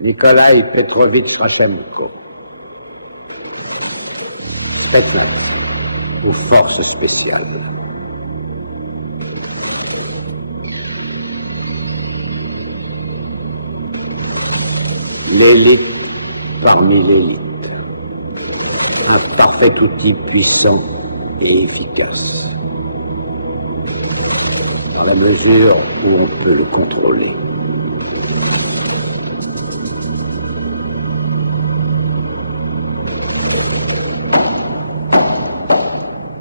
Nikolaï Petrovitch Rashenko. Spetsnaz ou forces spéciales. L'élite parmi l'élite. Un parfait outil puissant et efficace. Dans la mesure où on peut le contrôler.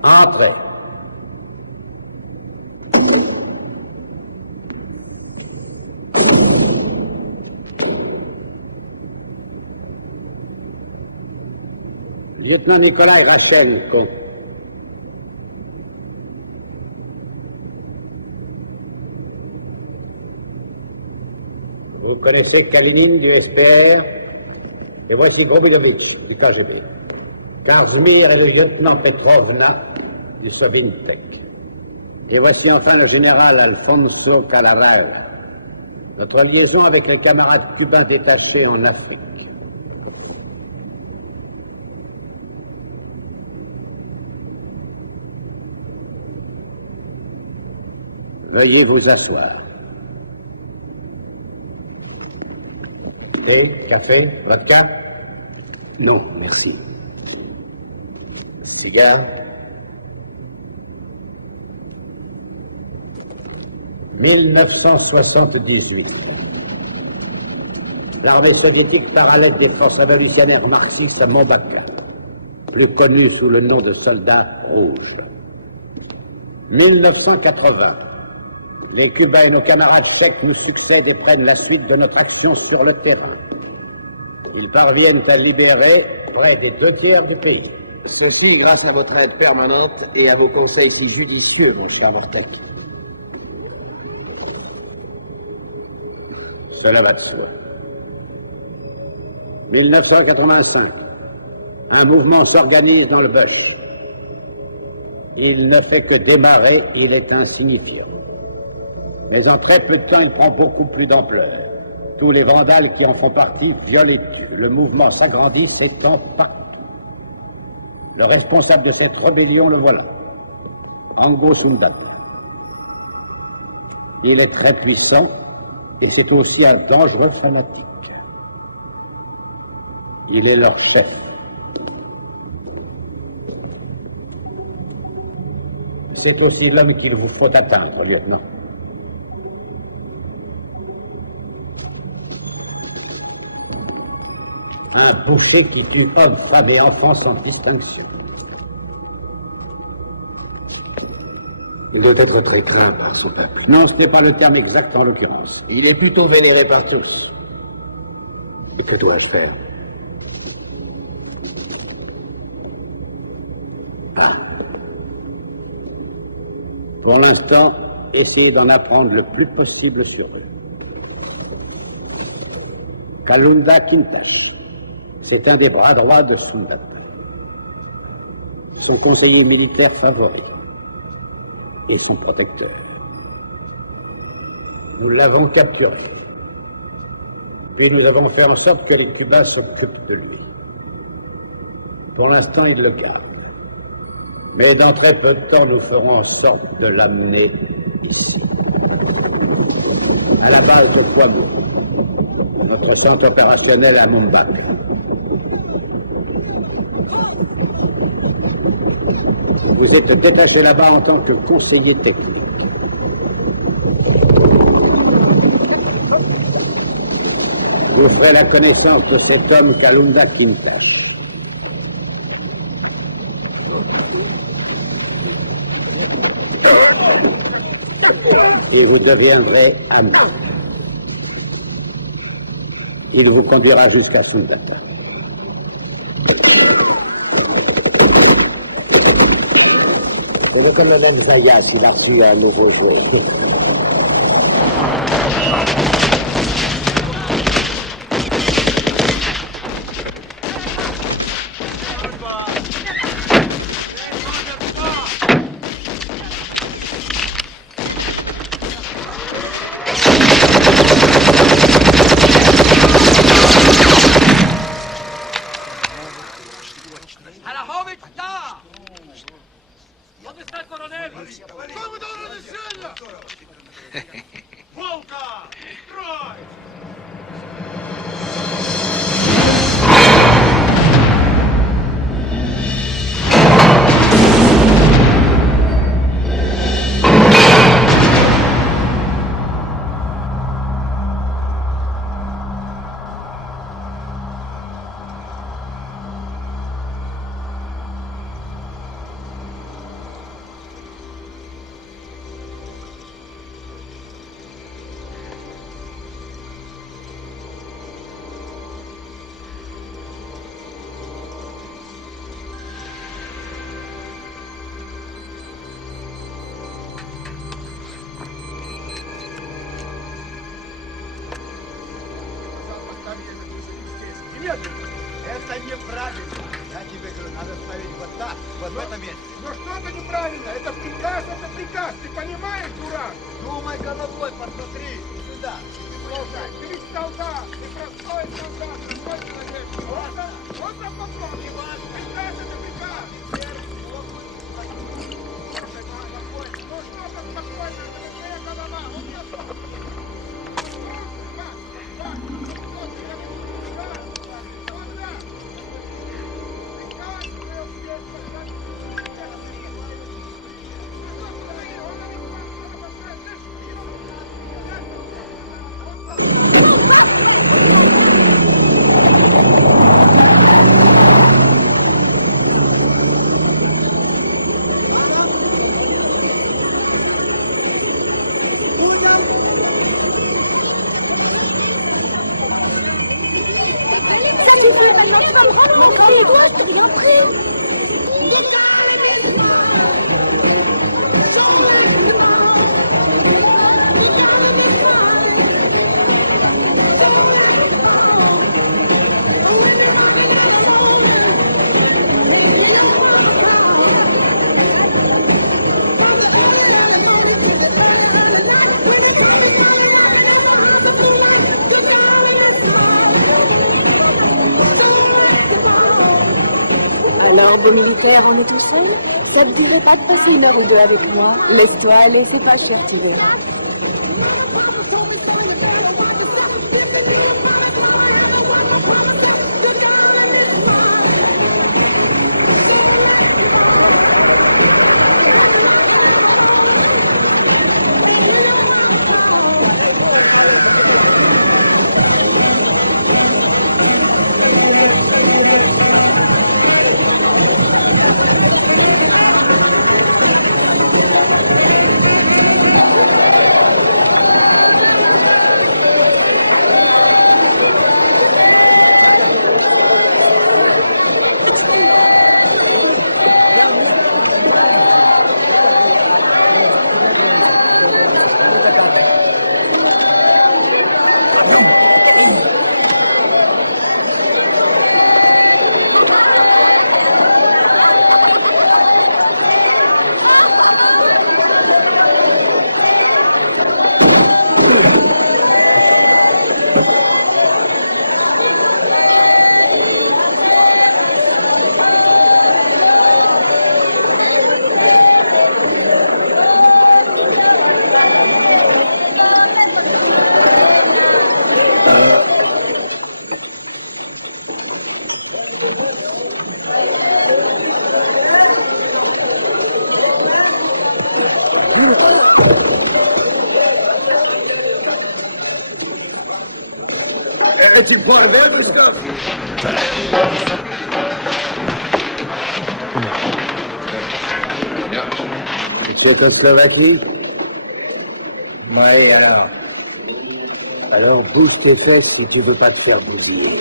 Entrez. Lieutenant Nikolaï Rashenko. Vous connaissez Kalinine du SPR et voici Grobidovitch du KGB. Kazmir est le lieutenant Petrovna du Sovintek. Et voici enfin le général Alfonso Calaraev, notre liaison avec les camarades cubains détachés en Afrique. Veuillez vous asseoir. Thé, café, vodka? Non, merci. Cigare? 1978. L'armée soviétique part à l'aide des forces révolutionnaires marxistes à Mombaka, plus connues sous le nom de soldats rouges. 1980. Les Cubains et nos camarades tchèques nous succèdent et prennent la suite de notre action sur le terrain. Ils parviennent à libérer près des 2/3 du pays. Ceci grâce à votre aide permanente et à vos conseils si judicieux, mon cher Marquette. Cela va de soi. 1985. Un mouvement s'organise dans le bush. Il ne fait que démarrer, il est insignifiant. Mais en très peu de temps, il prend beaucoup plus d'ampleur. Tous les vandales qui en font partie violent et tuent. Le mouvement s'agrandit, s'étend partout. Le responsable de cette rébellion, le voilà. Ango Sundan. Il est très puissant et c'est aussi un dangereux fanatique. Il est leur chef. C'est aussi l'homme qu'il vous faut atteindre, lieutenant. Un boucher qui tue hommes, femmes et enfants sans distinction. Il doit être très craint par son peuple. Non, ce n'est pas le terme exact en l'occurrence. Il est plutôt vénéré par tous. Et que dois-je faire? Ah. Pour l'instant, essayez d'en apprendre le plus possible sur eux. Kalunda Kintash, c'est un des bras droits de Sundan. Son conseiller militaire favori et son protecteur. Nous l'avons capturé. Puis nous avons fait en sorte que les Cubains s'occupent de lui. Pour l'instant, ils le gardent. Mais dans très peu de temps, nous ferons en sorte de l'amener ici. À la base de Kwame, notre centre opérationnel à Mombaka. Vous êtes détaché là-bas en tant que conseiller technique. Vous ferez la connaissance de cet homme Kalunda Kintash. Et vous deviendrez ami. Il vous conduira jusqu'à Sundata. C'est le commandant Zayas, il a reçu un nouveau jeu. медленно. Это неправильно. Я тебе говорю, надо ставить вот так, вот в этом месте. Но что это неправильно? Это приказ, ты понимаешь, дурак? Думай головой, посмотри сюда. Слушай, ты ведь солдат, ты простой солдат, простой человек. Вот там вопрос. Приказ это приказ. Ну что там спокойно, это твоя голова. Вот я что? Alors, beau militaire, on est tout seul? Ça te dirait pas de passer une heure ou deux avec moi? Laisse-toi aller, c'est pas cher, tu verras. Tu le prends à vol, Christophe? Tchécoslovaquie? Oui, alors. Alors bouge tes fesses si tu veux pas te faire bousiller.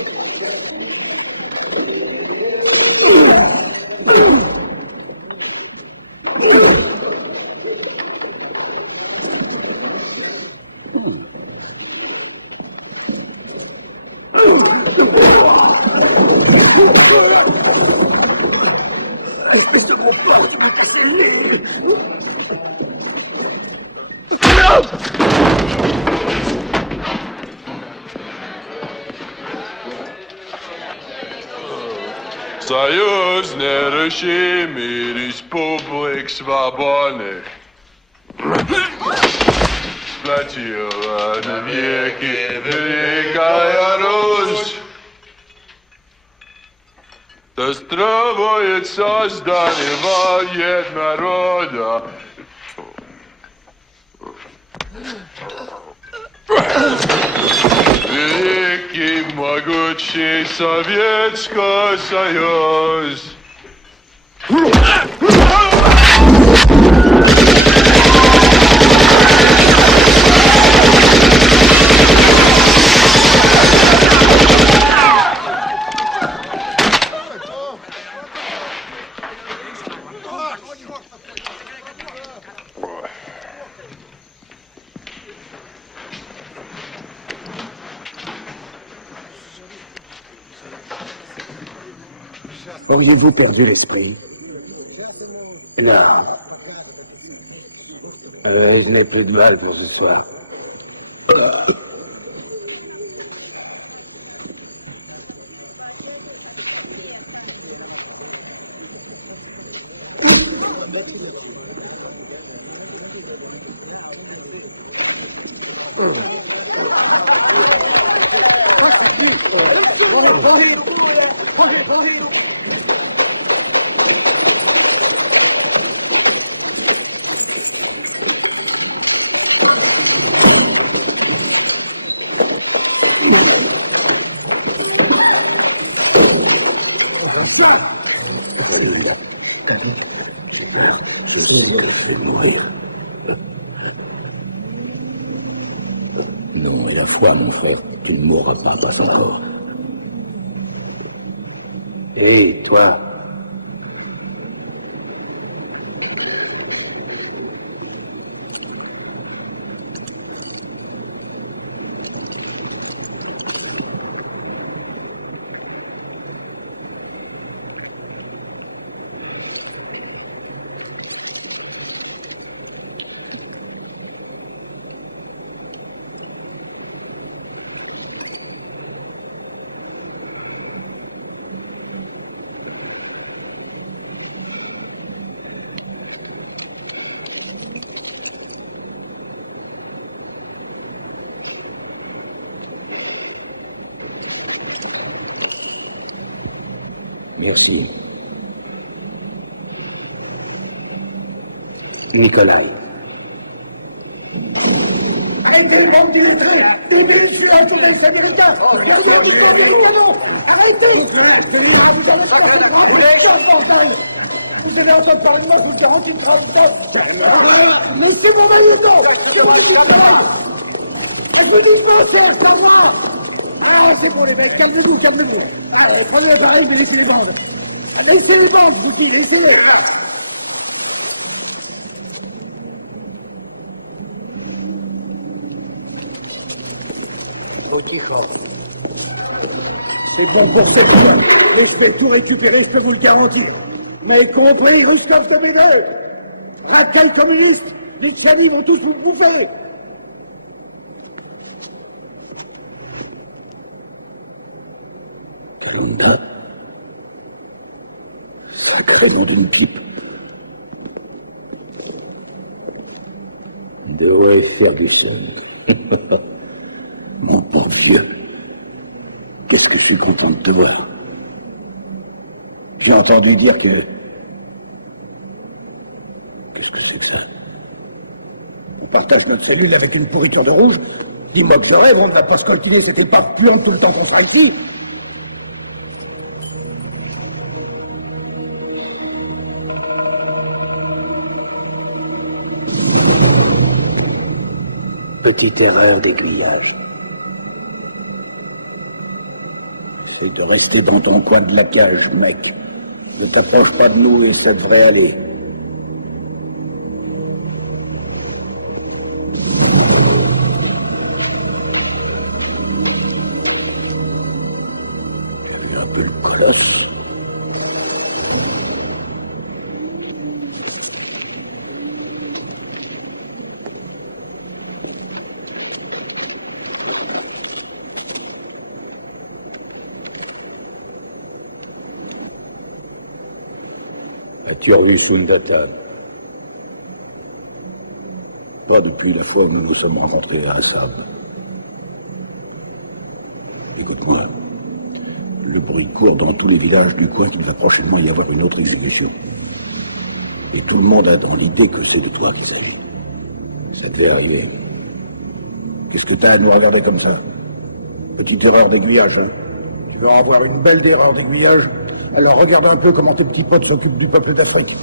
Союзнерышими республик свободных сплотила навеки Великая Русь. Достроит создание военнорода. Великий, могучий Советский Союз. Auriez-vous perdu l'esprit? Non. Je n'ai plus de mal pour ce soir. Non, il a froid, mon frère. Tu ne mourras pas encore. Et toi? Merci. Nikolai. Arrêtez le vent du train. Le délicieux touriste américain. Gardez au niveau américain. Arrêtez. Vous allez pas la faire grand bordel. Si je vais entendre parler de moi, je vous garantis une trace de laissez-moi maillot. C'est moi qui suis là. Je vous dis pas, c'est moi. Ah, c'est bon les mecs, calmez-vous. Ah, prenez l'appareil, je vais laisser les bandes. Laissez les bandes, je vous dis, laissez-les. C'est bon pour cette fois. Laissez tout récupérer, je peux vous le garantir. Mais compris, Ruskov de Bédé. Raquel communiste, les Tchadis vont tous vous bouffer. Kalanda. Sacré nom d'une pipe. De Ferguson. Mon pauvre vieux. Qu'est-ce que je suis content de te voir. J'ai entendu dire que... Qu'est-ce que c'est que ça? On partage notre cellule avec une pourriture de rouge. Dis-moi que je rêve, on ne va pas se coltiner, c'était pas puant tout le temps qu'on sera ici. Petite erreur d'aiguillage. C'est de rester dans ton coin de la cage, mec. Ne t'approche pas de nous et ça devrait aller. Tu es un peu le colosse. As-tu revu Sundata? Pas depuis la fois où nous nous sommes rencontrés à Assad. Écoute-moi, le bruit court dans tous les villages du coin qu'il va prochainement y avoir une autre exécution. Et tout le monde a dans l'idée que c'est de toi qu'il s'agit. Ça devait arriver. Qu'est-ce que t'as à nous regarder comme ça? Petite erreur d'aiguillage, hein? Tu vas avoir une belle erreur d'aiguillage. Alors regarde un peu comment tes petits potes s'occupent du peuple d'Afrique.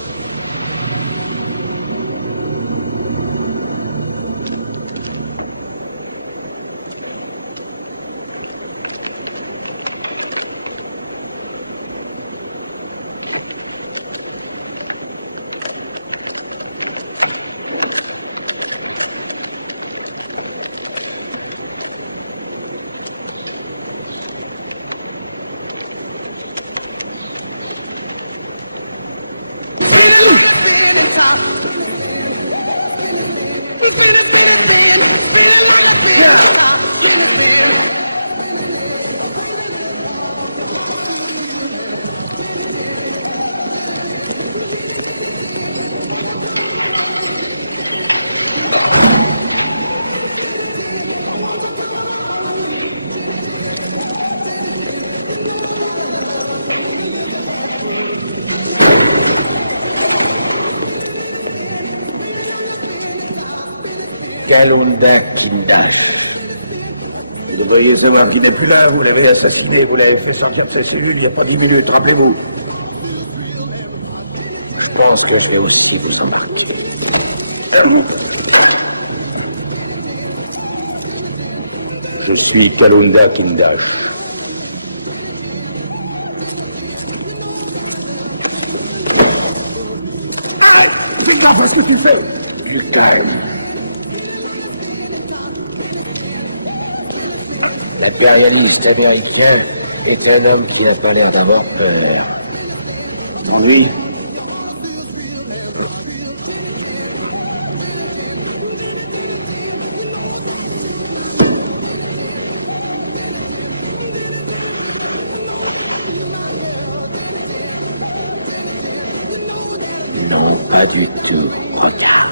Kalunda Kindash. Vous devriez savoir qu'il n'est plus là, vous l'avez assassiné, vous l'avez fait sortir de sa cellule il n'y a pas 10 minutes, rappelez-vous. Je pense que je vais aussi les embarquer. Je suis Kalunda Kindash. C'est grave ce que tu fais. Du calme. L'impérialiste américain est un homme qui n'a pas l'air d'avoir peur. Oui. Non, pas du tout. Regarde.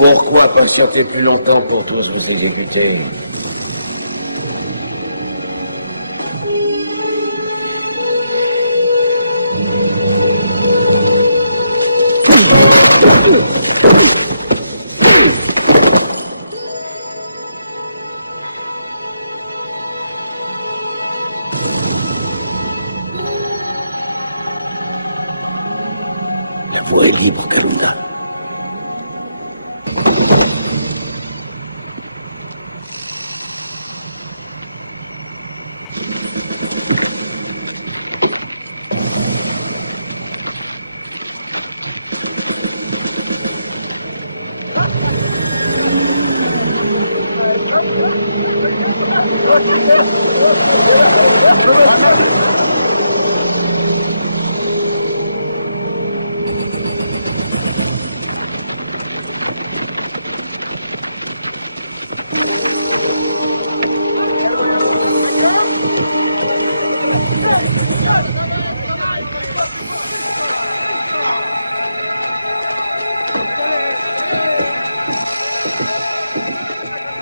Pourquoi patienter plus longtemps pour tous vous exécuter? La voie est libre, Kalunda.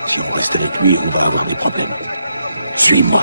Si on reste avec lui, on va avoir des problèmes. Suis-moi.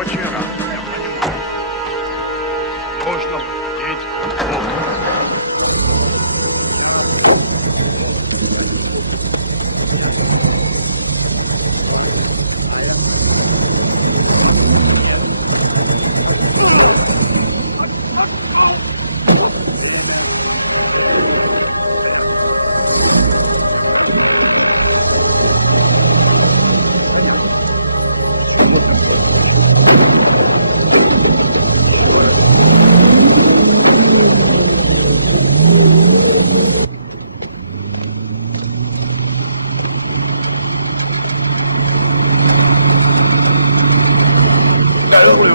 Очень рад, что я понимаю. Нужно владеть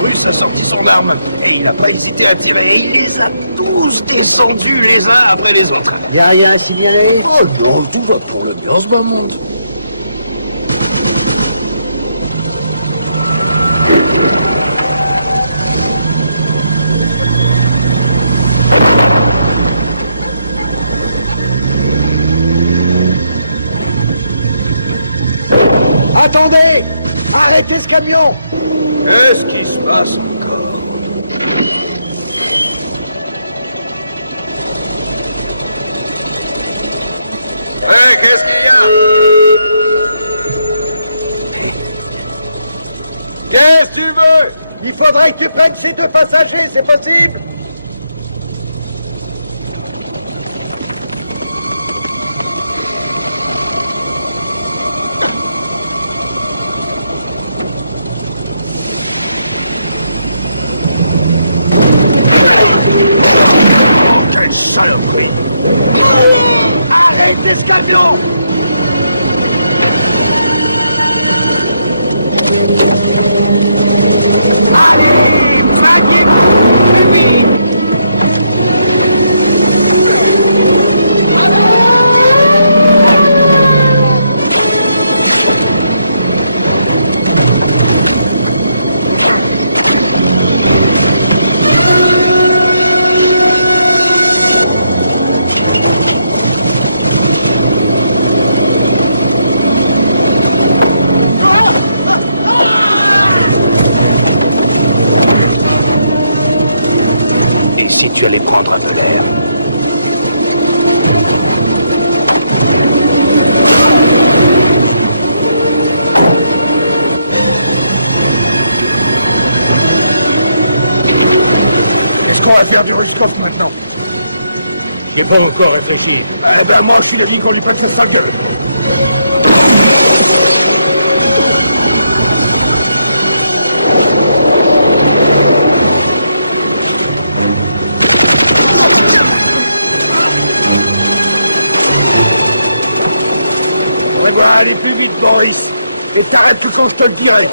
Russe a sorti son arme et il n'a pas hésité à tirer. Et il les a tous descendus les uns après les autres. Il n'y a rien à signaler? Oh non, tout va tourner bien en ce moment. Attendez! Arrêtez ce camion! Qu'est-ce qui se passe? Qu'est-ce qu'il y a? Qu'est-ce que tu veux? Il faudrait que tu prennes ces deux passagers, c'est possible? Arrêtez ce camion! Et si tu allais prendre un peu d'air? Qu'est-ce qu'on va faire du Russe maintenant? J'ai pas encore réfléchi. Eh ben moi, je lui ai dit qu'on lui fasse sa gueule. On va aller plus vite, Boris. Et t'arrêtes tout quand je te le dirai.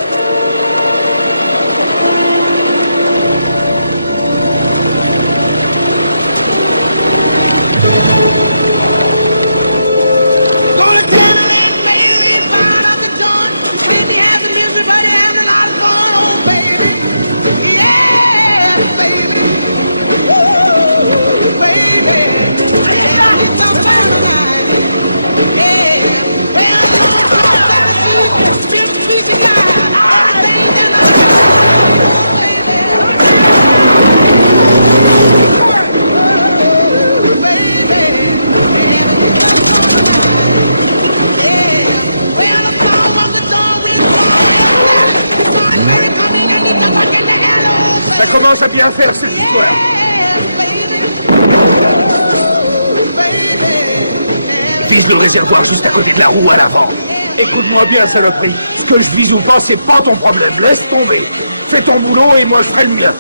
Ça commence à bien faire cette histoire. Vise le réservoir juste à côté de la roue à l'avant. Écoute-moi bien, saloperie. Ce que je dis ou pas, c'est pas ton problème. Laisse tomber. Fais ton boulot et moi je ferai le mien.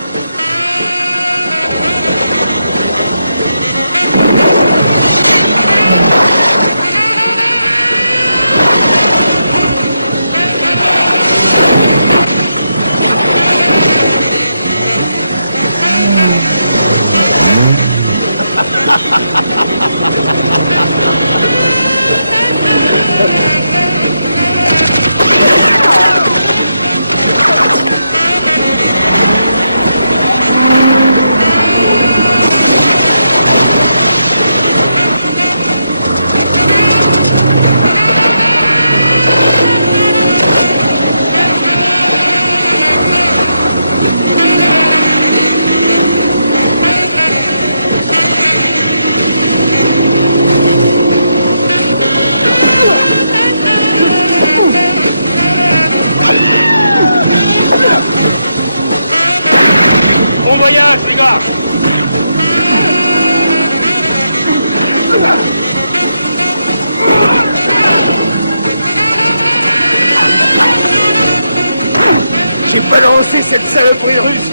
Bon voyage, là. J'ai pas lancé cette saloperie russe.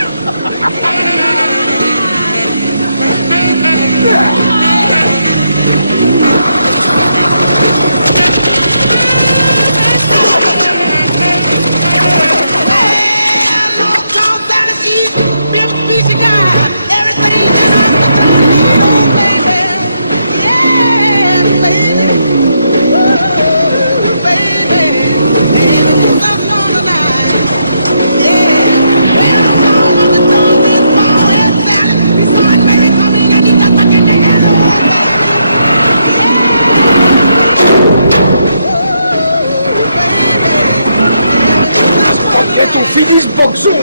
C'est aussi vite, Boxon.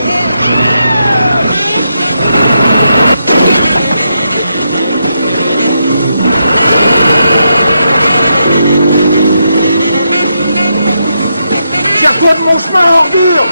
Garde-toi de mon chemin, ordure.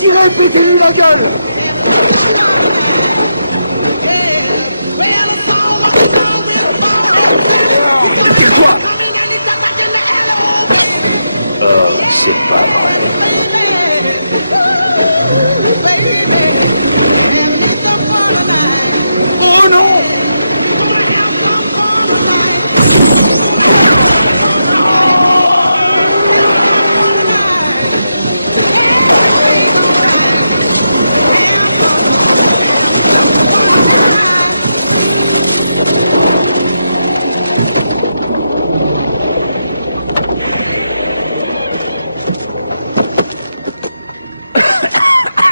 Tirez, foutez-lui la gueule! C'est pas vrai. Oh non!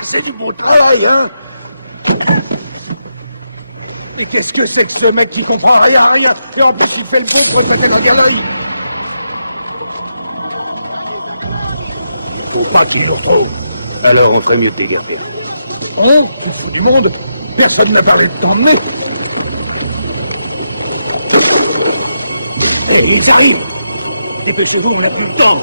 C'est du beau travail, hein? Mais qu'est-ce que c'est que ce mec qui comprend rien à rien? Et en plus, il fait le beau pour se faire la galerie. Faut pas qu'il le faut. Alors on ferait mieux de dégager. Oh, tu fous du monde. Personne n'a parlé de t'emmener. Hé, ils arrivent. Dépêchez-vous, on n'a plus le temps.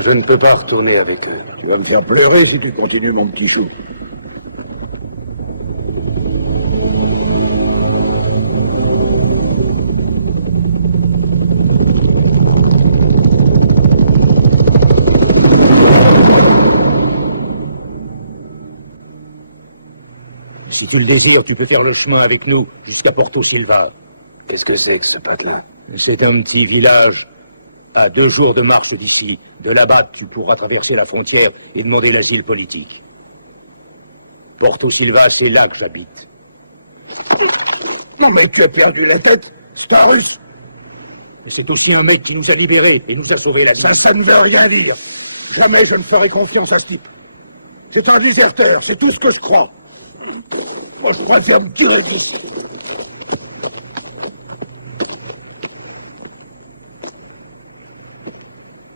Je ne peux pas retourner avec eux. Tu vas me faire pleurer si tu continues, mon petit chou. Si tu le désires, tu peux faire le chemin avec nous jusqu'à Porto Silva. Qu'est-ce que c'est que ce patelin? C'est un petit village à 2 jours de marche d'ici. De là-bas, tu pourras traverser la frontière et demander l'asile politique. Porto Silva, c'est là que j'habite. Non mais tu as perdu la tête, c'est un russe. Mais c'est aussi un mec qui nous a libérés et nous a sauvé la vie. Ça ne veut rien dire. Jamais je ne ferai confiance à ce type. C'est un déserteur, c'est tout ce que je crois. Moi, je préfère me tirer d'ici.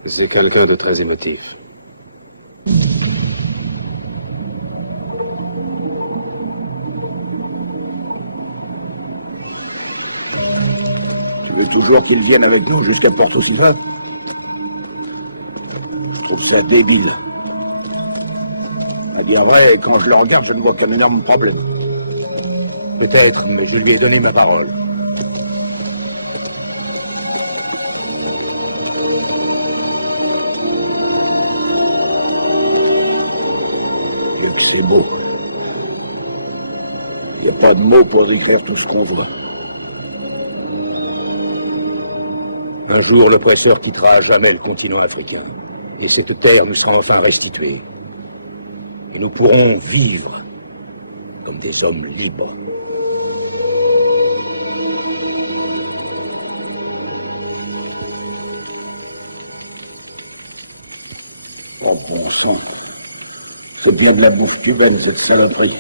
C'est quelqu'un de très émotif. Tu veux toujours qu'ils viennent avec nous jusqu'à Porto Silva? Je trouve ça débile. À dire vrai, quand je le regarde, je ne vois qu'un énorme problème. Peut-être, mais je lui ai donné ma parole. Et que c'est beau. Il n'y a pas de mots pour décrire tout ce qu'on voit. Un jour, l'oppresseur quittera à jamais le continent africain. Et cette terre nous sera enfin restituée. Et nous pourrons vivre comme des hommes libres. Oh bon sang. C'est bien de la bouffe cubaine, cette saloperie.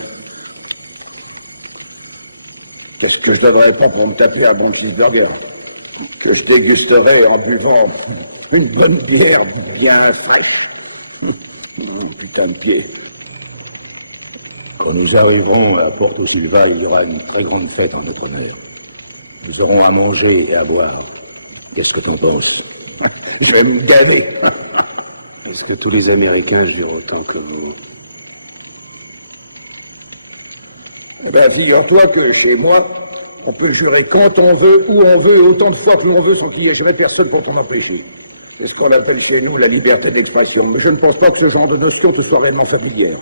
Qu'est-ce que je donnerais pas pour me taper un bon cheeseburger que je dégusterais en buvant une bonne bière bien fraîche. Putain de pied. Quand nous arriverons à Porto Silva, il y aura une très grande fête en notre honneur. Nous aurons à manger et à boire. Qu'est-ce que t'en penses? Je vais me gaver. Est-ce que tous les Américains jurent autant que vous? Ben, figure-toi que chez moi, on peut jurer quand on veut, où on veut, et autant de fois que l'on veut, sans qu'il y ait jamais personne pour t'en empêcher. C'est ce qu'on appelle chez nous la liberté d'expression. Mais je ne pense pas que ce genre de notion te soit réellement familière.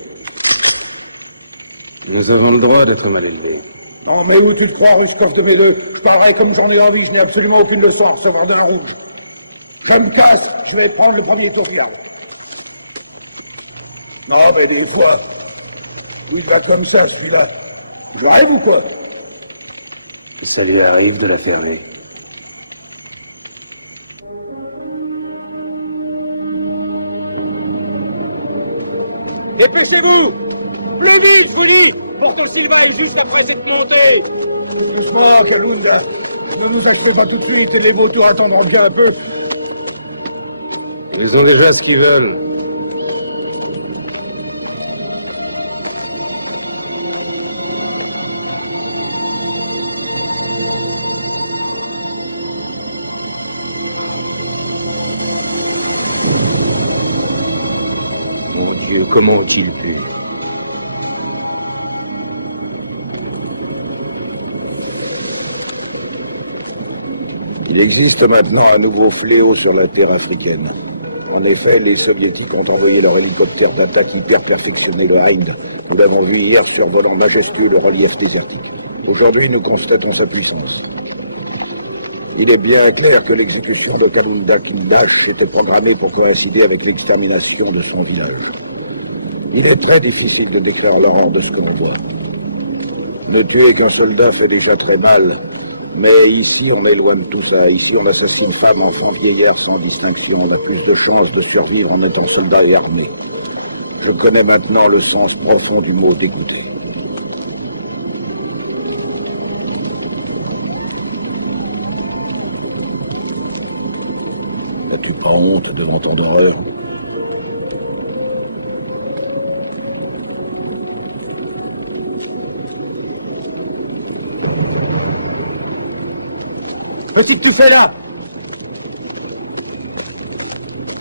Nous avons le droit d'être mal élevés. Non, mais où tu te crois, espèce de mêleux? Je parlerai comme j'en ai envie, je n'ai absolument aucune leçon à recevoir d'un rouge. Je me casse, je vais prendre le premier tour du garde. Non, mais des fois, il va comme ça, celui-là. Je rêve ou quoi? Ça lui arrive de la fermer. Dépêchez-vous! Plus vite, je vous dis! Porto Silva est juste après cette montée! Doucement, Kalunda. Ne nous achetez pas tout de suite et les vautours attendront bien un peu. Ils ont déjà ce qu'ils veulent. Mon Dieu, comment ont-ils pu? Il existe maintenant un nouveau fléau sur la terre africaine. En effet, les soviétiques ont envoyé leur hélicoptère d'attaque hyper perfectionné, le Hind. Nous l'avons vu hier survolant majestueux le relief désertique. Aujourd'hui, nous constatons sa puissance. Il est bien clair que l'exécution de Kalunda Kindash était programmée pour coïncider avec l'extermination de son village. Il est très difficile de décrire l'horreur de ce que l'on voit. Ne tuer qu'un soldat fait déjà très mal, mais ici on est loin de tout ça. Ici on assassine femmes, enfants, vieillards sans distinction. On a plus de chances de survivre en étant soldat et armé. Je connais maintenant le sens profond du mot dégoûté. N'as-tu pas honte devant tant d'horreur? Qu'est-ce que tu fais là?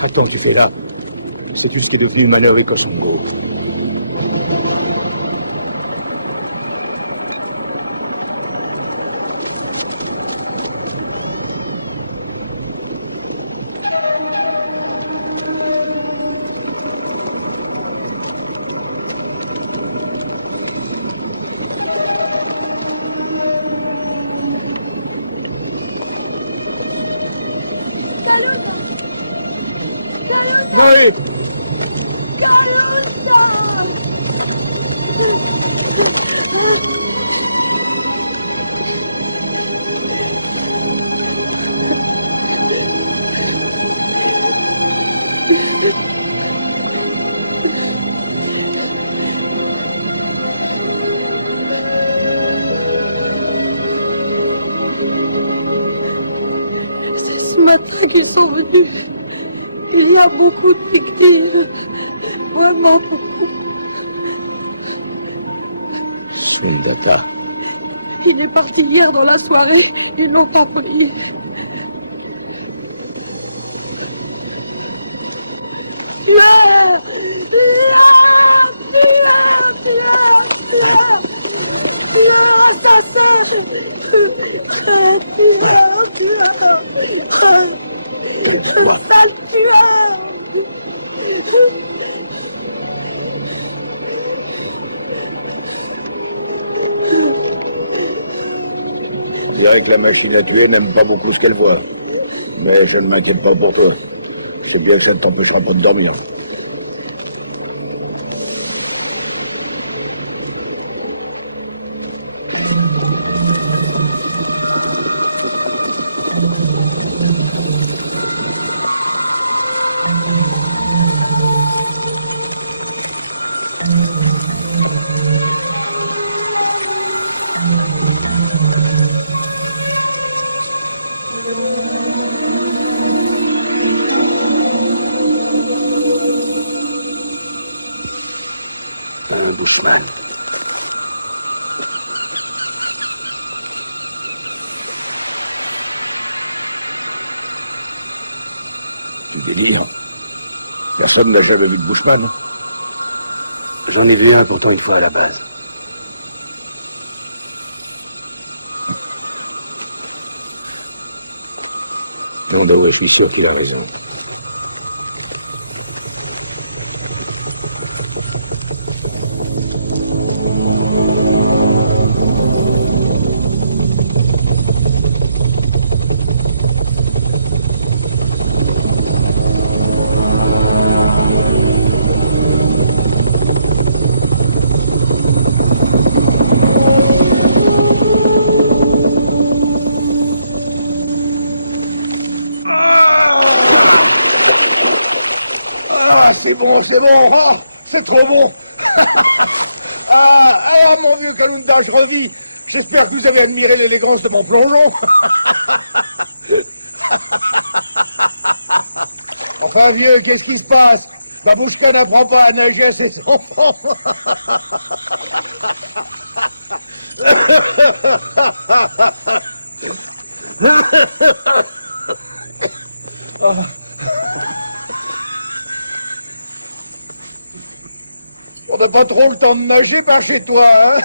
Attends, tu fais là. Sais-tu ce qui est devenu Manoel Kosongo? Oui! Ce matin qu'ils sont venus, il y a beaucoup de victimes. Vraiment beaucoup. Swindaka. Il est parti hier dans la soirée et non pas pris. On dirait que la machine à tuer n'aime pas beaucoup ce qu'elle voit. Mais je ne m'inquiète pas pour toi. Je sais bien que ça ne t'empêchera pas de dormir. dire. Personne n'a jamais vu de Bushman. J'en ai vu un pourtant une fois à la base. Non, ben ouais, je suis sûr qu'il a raison. C'est bon, oh, c'est trop bon. Mon vieux Kalunda, je revis. J'espère que vous avez admiré l'élégance de mon plongeon. Enfin, vieux, qu'est-ce qui se passe? Babouska n'apprend pas à nager à ses enfants. On n'a pas trop le temps de nager par chez toi, hein?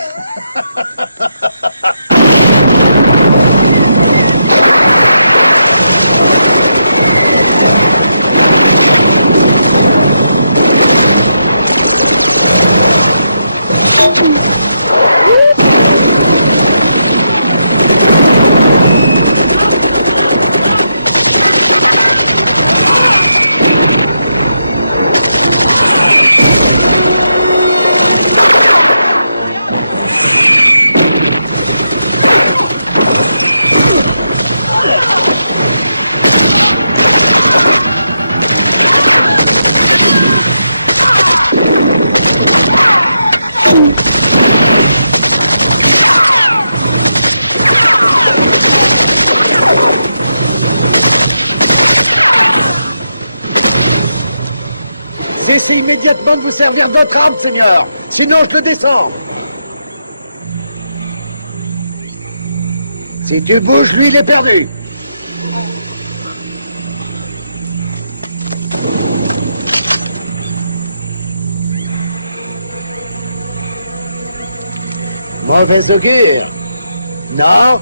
Laissez immédiatement de vous servir de votre arme, Seigneur. Sinon, je le descends. Si tu bouges, lui, il est perdu. Mauvaise augure. Non.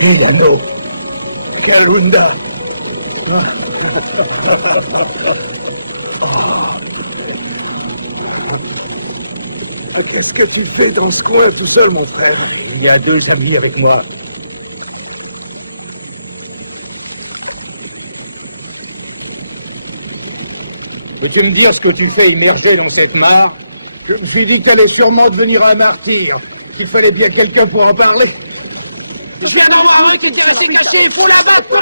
Milano, Kalunda. Qu'est-ce que tu fais dans ce coin tout seul, mon frère? Il y a 2 amis avec moi. Peux-tu me dire ce que tu fais immergé dans cette mare? Je me suis dit que tu allais sûrement devenir un martyr. Il fallait bien quelqu'un pour en parler. Il vient d'en voir un qui était resté caché, il faut la battre pour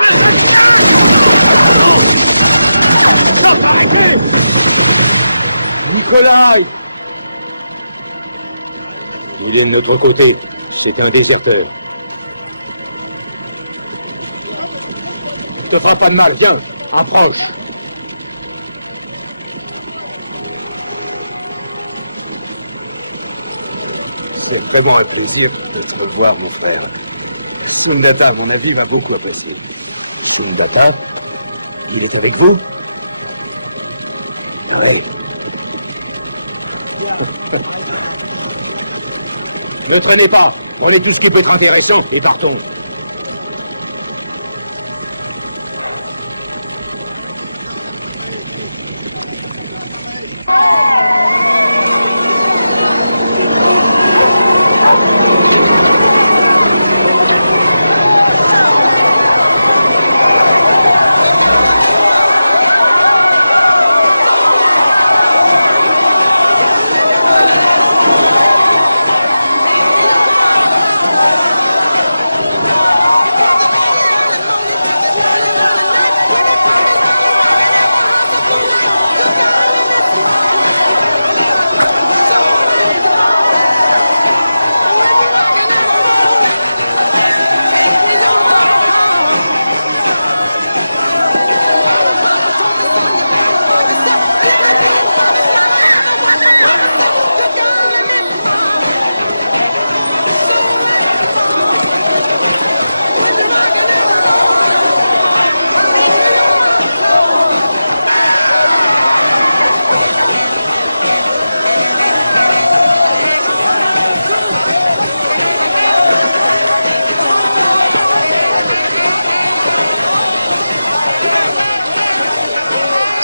Nicolas! Il est de notre côté. C'est un déserteur. Ne te fera pas de mal, viens, approche. C'est vraiment un plaisir de te revoir, mon frère. Sundata, à mon avis, va beaucoup apprécier. Sundata? Il est avec vous? Oui. Ne traînez pas. Prenez tout ce qui peut être intéressant et partons.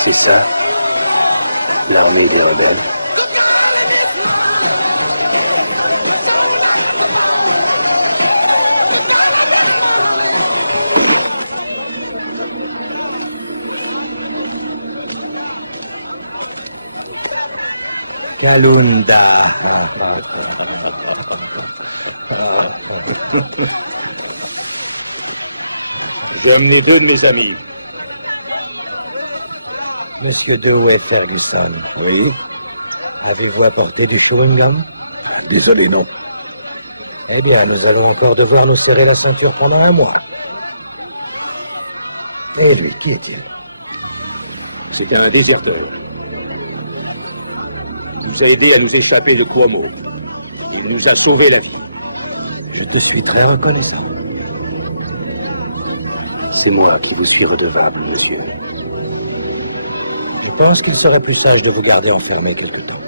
C'est ça, l'armée des rebelles. Kalunda. J'ai amené deux de mes amis. Monsieur Dewey Ferguson. Oui. Avez-vous apporté du chewing-gum? Désolé, non. Eh bien, nous allons encore devoir nous serrer la ceinture pendant un mois. Et lui, qui est-il? C'était un déserteur. Il nous a aidés à nous échapper de Cuomo. Il nous a sauvé la vie. Je te suis très reconnaissant. C'est moi qui vous suis redevable, monsieur. Je pense qu'il serait plus sage de vous garder enfermé quelque temps.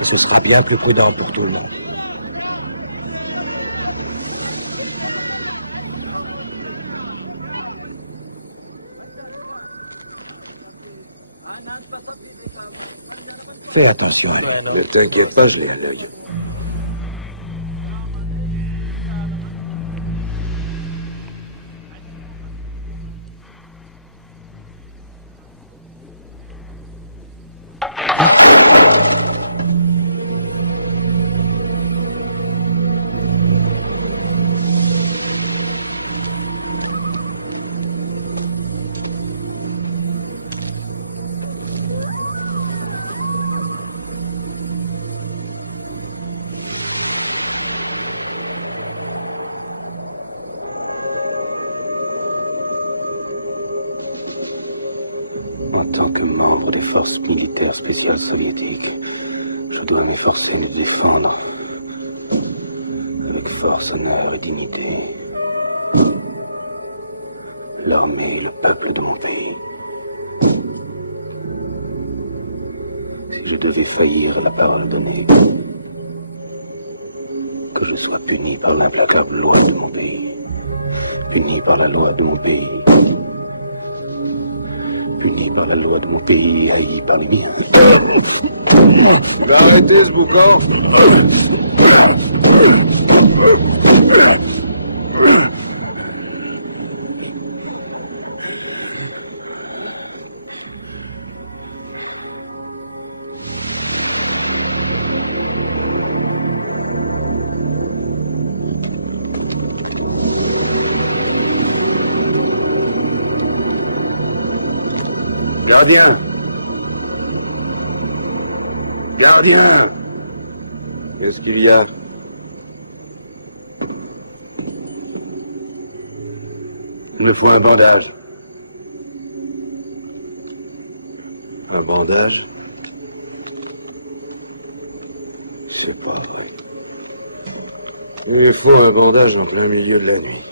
Et ce sera bien plus prudent pour tout le monde. Fais attention à lui. Ne t'inquiète pas, je l'ai un œil. En tant que membre des forces militaires spéciales soviétiques, je dois m'efforcer de me défendre avec force, honneur et dignité l'armée et le peuple de mon pays. Si je devais faillir à la parole de mon époux, que je sois puni par l'implacable loi de mon pays, puni par la loi de mon pays, puni par la loi de mon pays, haï par les biens. Tu vas arrêter ce boucan? Gardien! Gardien! Qu'est-ce qu'il y a? Il me faut un bandage. Un bandage? C'est pas vrai. Il faut un bandage en plein milieu de la nuit.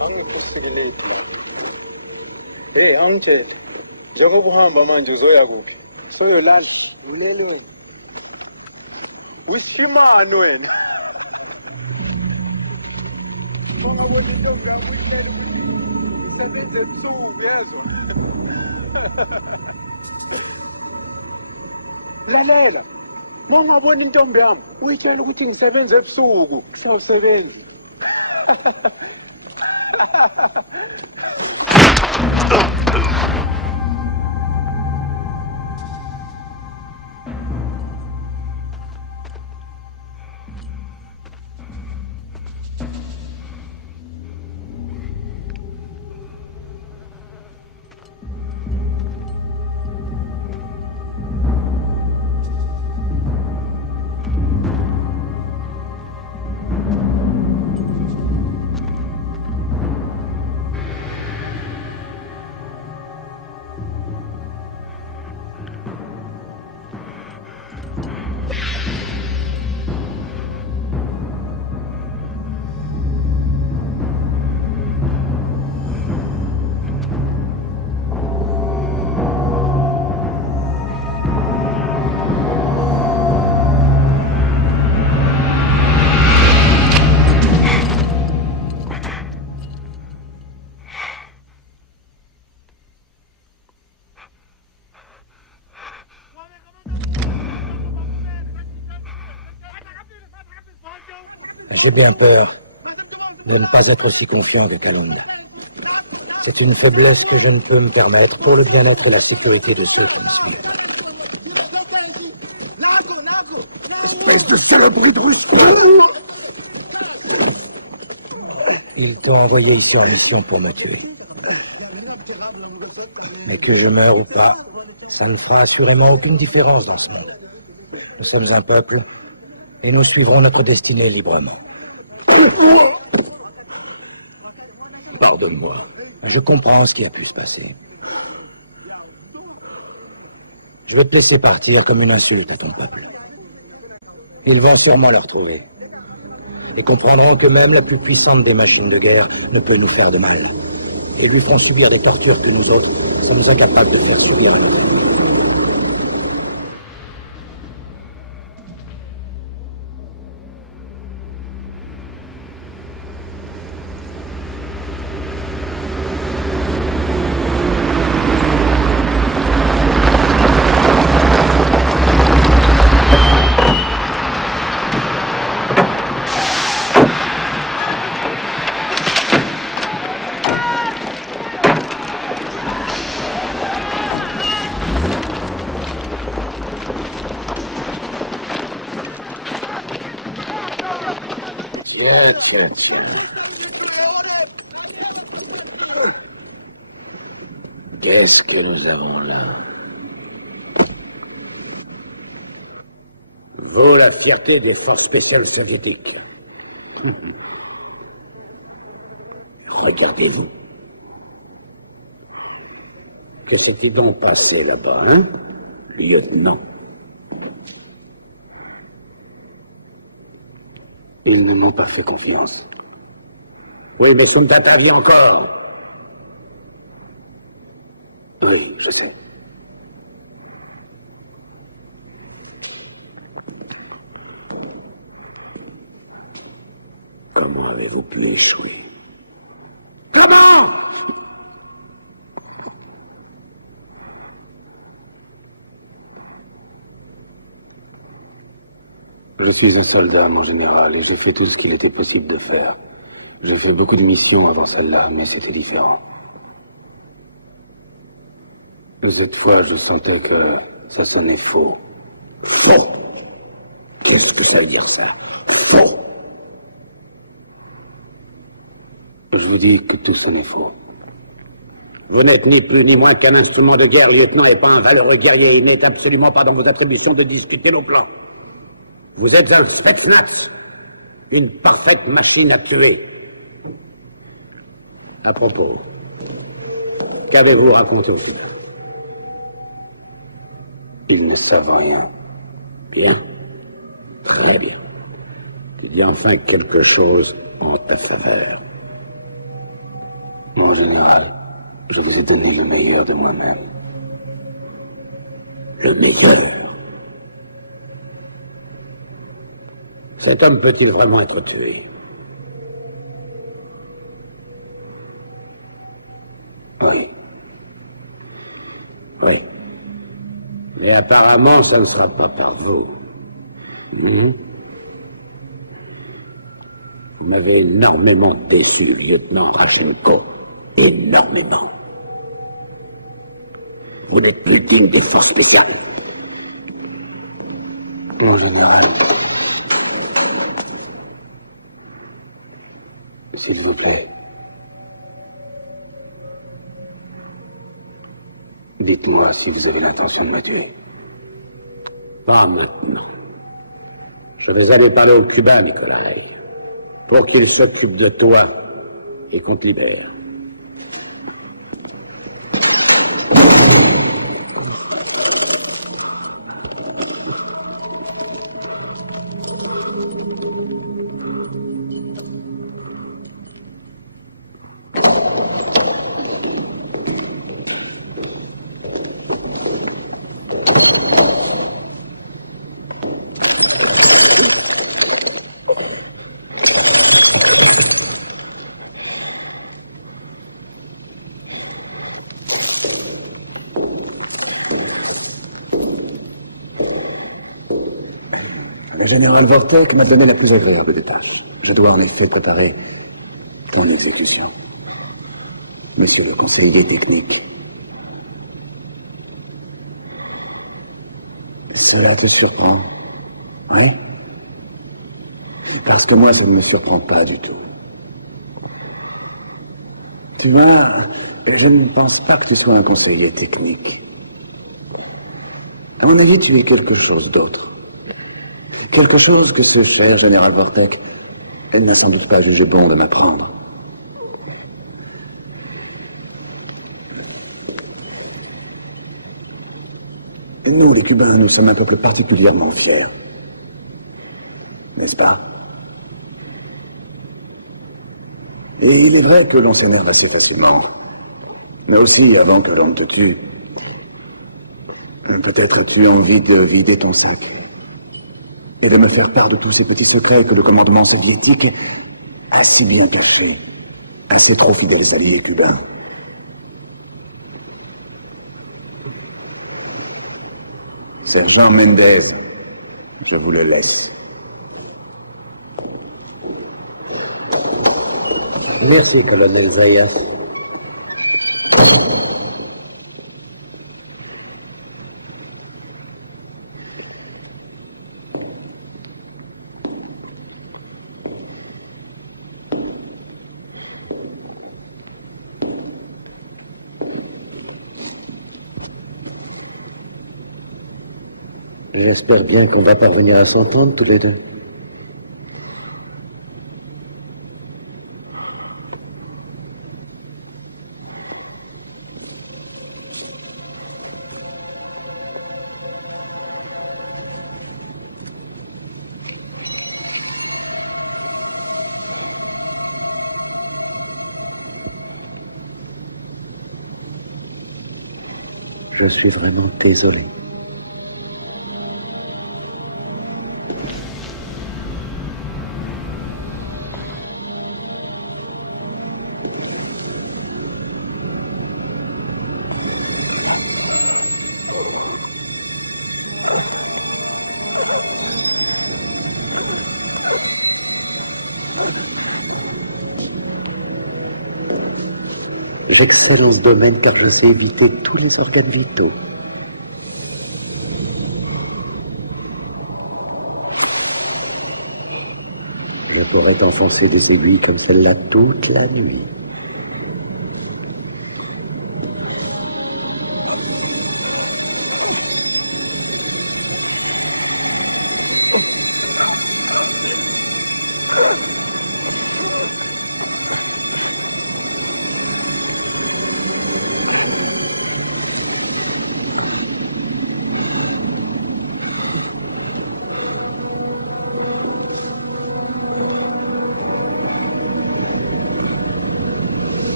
Angikusikiletla. Hey, angitshela. Njengoba uhamba manje uzoya kuphi? Soyolala lelo. Ushimani wena. Ungabona into ngakuyela. Sebenze ebusuku yezwa. Lalela. Mawungabona intombi yami, uyitshela ukuthi ngisebenza ebusuku, kusawusebenzi. J'ai bien peur de ne pas être aussi confiant que Kalenda. C'est une faiblesse que je ne peux me permettre pour le bien-être et la sécurité de ceux qui me suivent. Espèce de saloperie de russe! Ils t'ont envoyé ici en mission pour me tuer. Mais que je meure ou pas, ça ne fera assurément aucune différence dans ce monde. Nous sommes un peuple et nous suivrons notre destinée librement. Pardonne-moi. Je comprends ce qui a pu se passer. Je vais te laisser partir comme une insulte à ton peuple. Ils vont sûrement le retrouver. Et comprendront que même la plus puissante des machines de guerre ne peut nous faire de mal. Et lui feront subir des tortures que nous autres sommes incapables de faire subir à nous. Tiens. Qu'est-ce que nous avons là? Vous, la fierté des forces spéciales soviétiques. Regardez-vous. Que s'est-il donc passé là-bas, hein, lieutenant? Ils ne m'ont pas fait confiance. Oui, mais Sundata vit encore. Oui, je sais. Comment avez-vous pu échouer? Comment? Je suis un soldat, mon général, et j'ai fait tout ce qu'il était possible de faire. J'ai fait beaucoup de missions avant celle-là, mais c'était différent. Cette fois, je sentais que ça sonnait faux. Faux? Qu'est-ce que ça veut dire, ça? Faux? Je dis que tout sonnait faux. Vous n'êtes ni plus ni moins qu'un instrument de guerre, lieutenant, et pas un valeureux guerrier. Il n'est absolument pas dans vos attributions de discuter nos plans. Vous êtes un Spetsnaz, une parfaite machine à tuer. À propos, qu'avez-vous raconté au Sud? Ils ne savent rien. Bien. Très bien. Il y a enfin quelque chose en ta faveur. Mon général, je vous ai donné le meilleur de moi-même. Le meilleur? Cet homme peut-il vraiment être tué? Oui. Oui. Mais apparemment, ça ne sera pas par vous. Vous m'avez énormément déçu, lieutenant Ravchenko. Énormément. Vous n'êtes plus digne des forces spéciales. Mon général, s'il vous plaît, dites-moi si vous avez l'intention de me tuer. Pas maintenant. Je vais aller parler au Cubain, Nikolai, pour qu'il s'occupe de toi et qu'on te libère. général Vortek m'a donné la plus agréable des tâches. Je dois en effet préparer ton exécution. Monsieur le conseiller technique, cela te surprend, oui? Parce que moi, ça ne me surprend pas du tout. Tu vois, je ne pense pas que tu sois un conseiller technique. À mon avis, tu es quelque chose d'autre. Quelque chose que ce cher général Vortek n'a sans doute pas jugé bon de m'apprendre. Nous, les Cubains, nous sommes un peuple particulièrement fier. N'est-ce pas? Et il est vrai que l'on s'énerve assez facilement. Mais aussi, avant que l'on ne te tue, peut-être as-tu envie de vider ton sac et de me faire part de tous ces petits secrets que le commandement soviétique a si bien cachés à ses trop fidèles alliés cubains. Sergent Mendez, je vous le laisse. Merci, colonel Zayas. J'espère bien qu'on va parvenir à s'entendre tous les deux. Je suis vraiment désolé. J'excelle en ce domaine car je sais éviter tous les organes vitaux. Je pourrais t'enfoncer des aiguilles comme celle-là toute la nuit.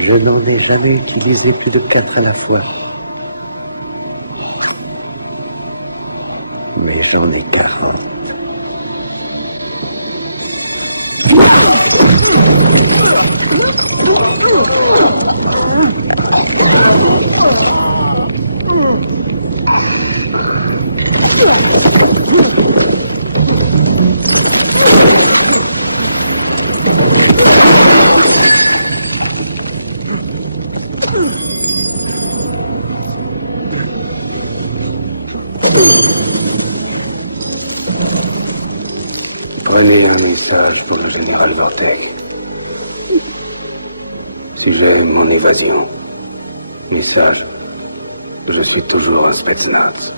Je n'en ai jamais utilisé plus de 4 à la fois. Mais j'en ai 40. Prenez un message pour le général Vortek. S'il aime mon évasion, message, je suis toujours un Spetsnaz.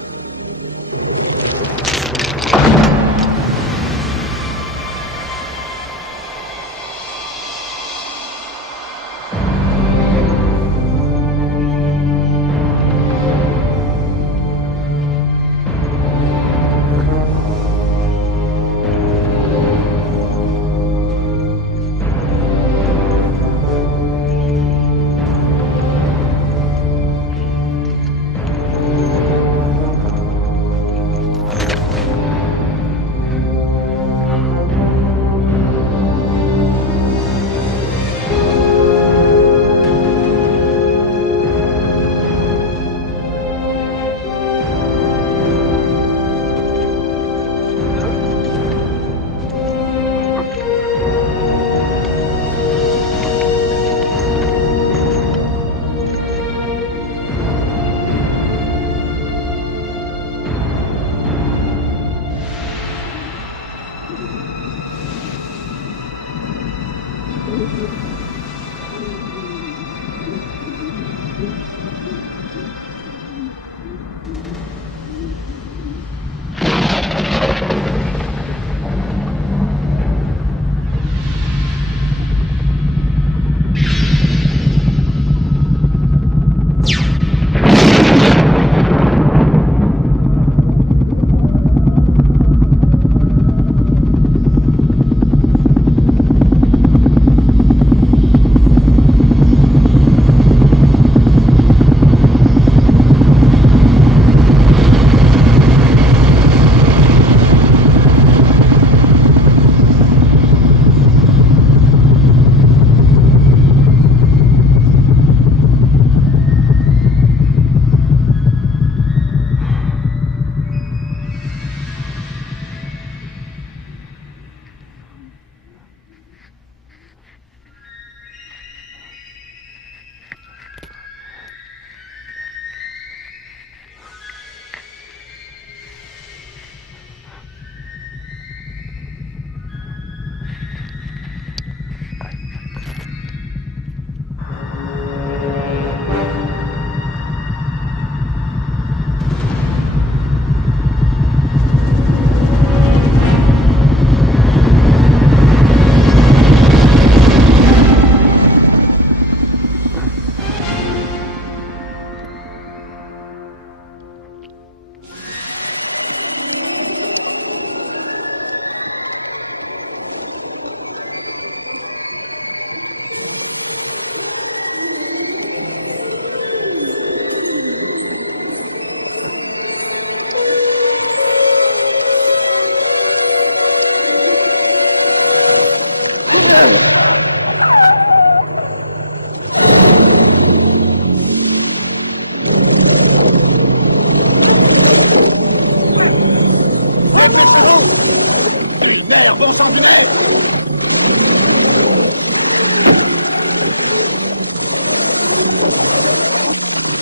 Tu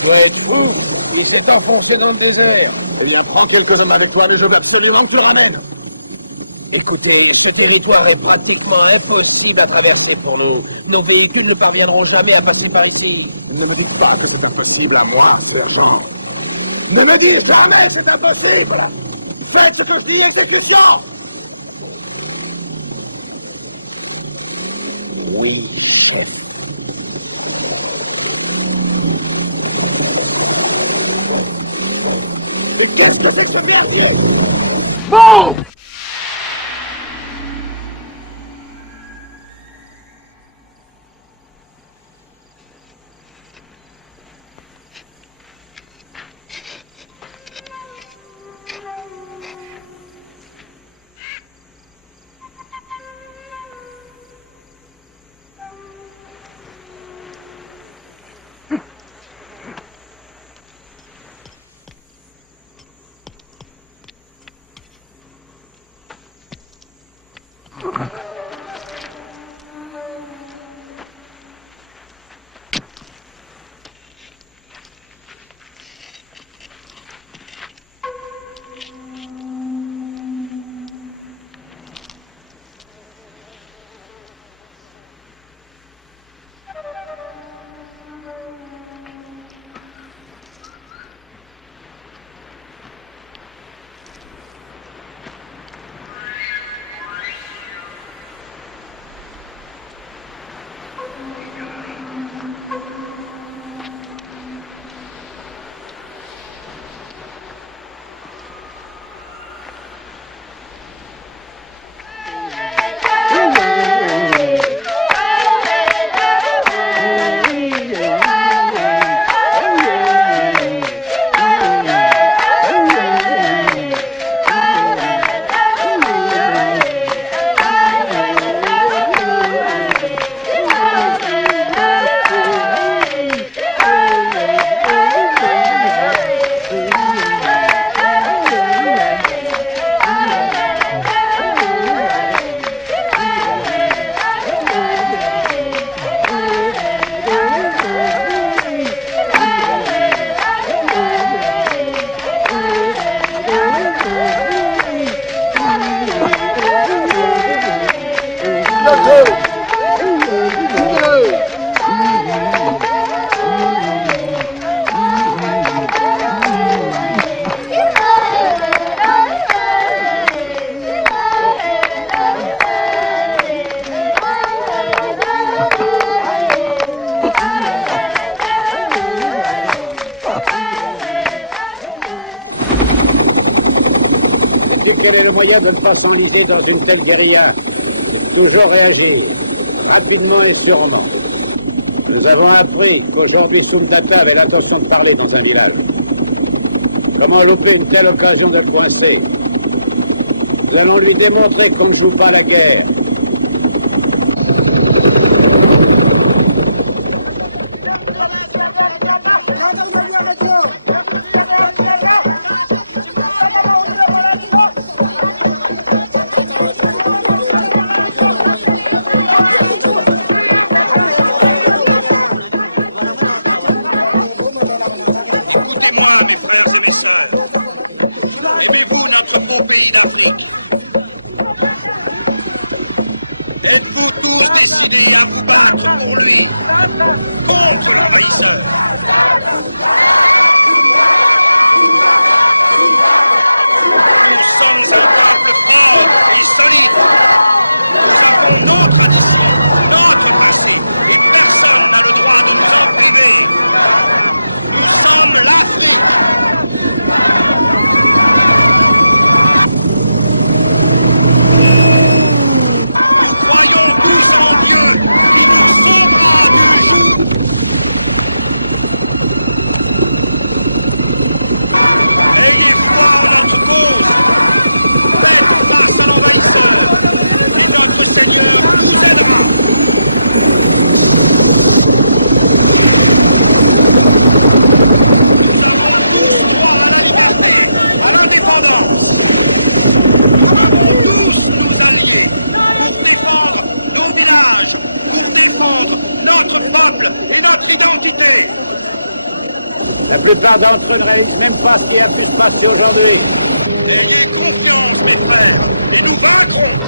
dois être fou. Il s'est enfoncé dans le désert. Eh bien, prends quelques hommes avec toi, mais je veux absolument que tu le ramènes. Écoutez, ce territoire est pratiquement impossible à traverser pour nous. Nos véhicules ne parviendront jamais à passer par ici. Ne me dites pas que c'est impossible à moi, sergent. Ne me dites jamais que c'est impossible. Faites ce que je dis, exécution. Oui, chef. Et qu'est-ce que fait ce merdier? Bon! Quel est le moyen de ne pas s'enliser dans une telle guérilla? Toujours réagir, rapidement et sûrement. Nous avons appris qu'aujourd'hui Sumdata avait l'intention de parler dans un village. Comment louper une telle occasion d'être coincé? Nous allons lui démontrer qu'on ne joue pas la guerre. Êtes-vous tous décidés à vous battre pour lui, contre le trahisseur? Nous sommes le roi de France et solide. Nous avons notre histoire, notre passé, et personne n'a le droit de nous en priver. Nous sommes l'Afrique. Nous sommes Certains d'entre eux ne réalisent même pas ce qui a pu se passer aujourd'hui. Ayez confiance, mes frères, et nous vaincrons.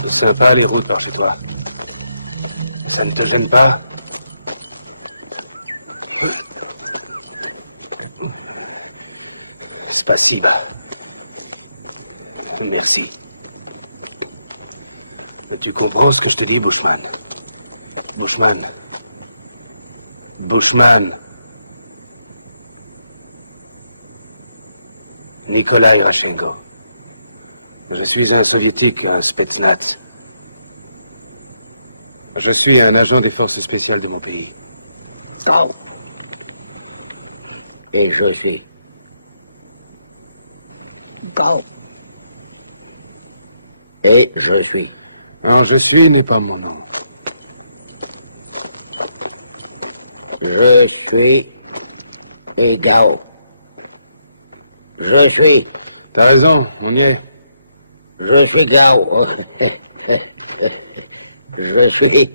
C'est sympa les routes par chez toi. Ça ne te gêne pas? Spasiba. Merci. Mais tu comprends ce que je te dis, Bushman? Bushman. Bushman. Nikolai Rashenko. Je suis un soviétique, un Spetsnaz. Je suis un agent des forces spéciales de mon pays. Non. Et je suis. Non. Et je suis. Non, je suis n'est pas mon nom. Je suis et Gao. Je suis. T'as raison, on y est. Je suis Gao. Je suis.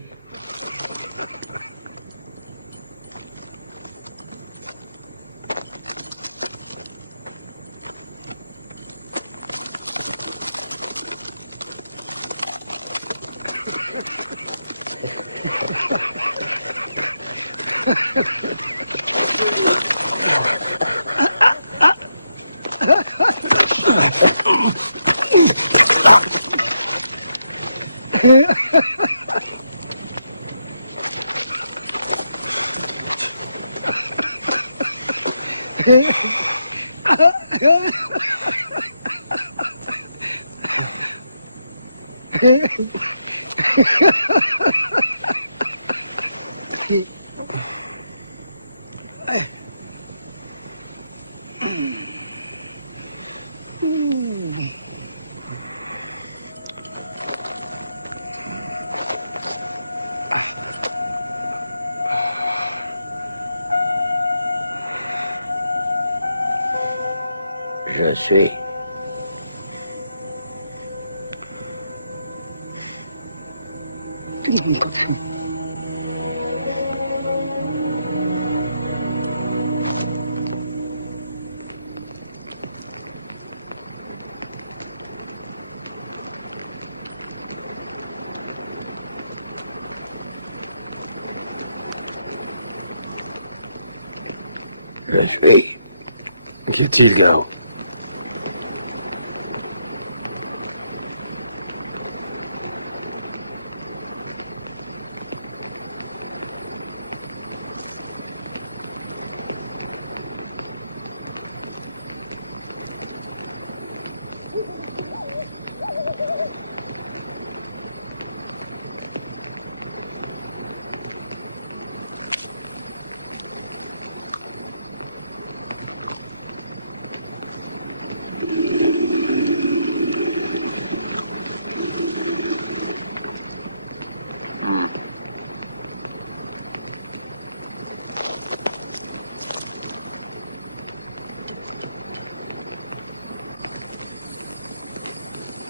Je suis. Please go.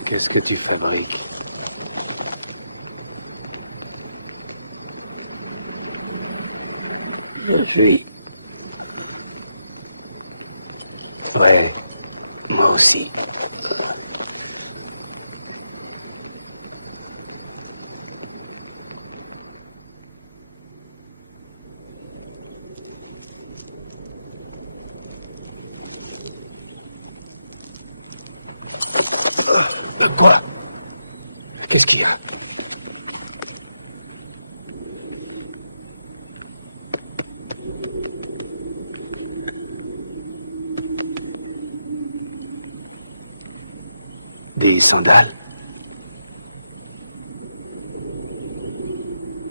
Qu'est-ce que tu fabriques? Je suis. Ouais, moi aussi. Quoi? Qu'est-ce qu'il y a? Des sandales?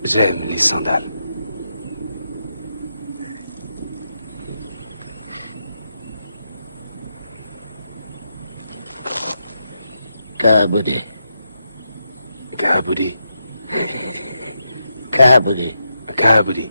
J'aime les sandales. Kabudi. Kabudi. Kabudi. Kabudi.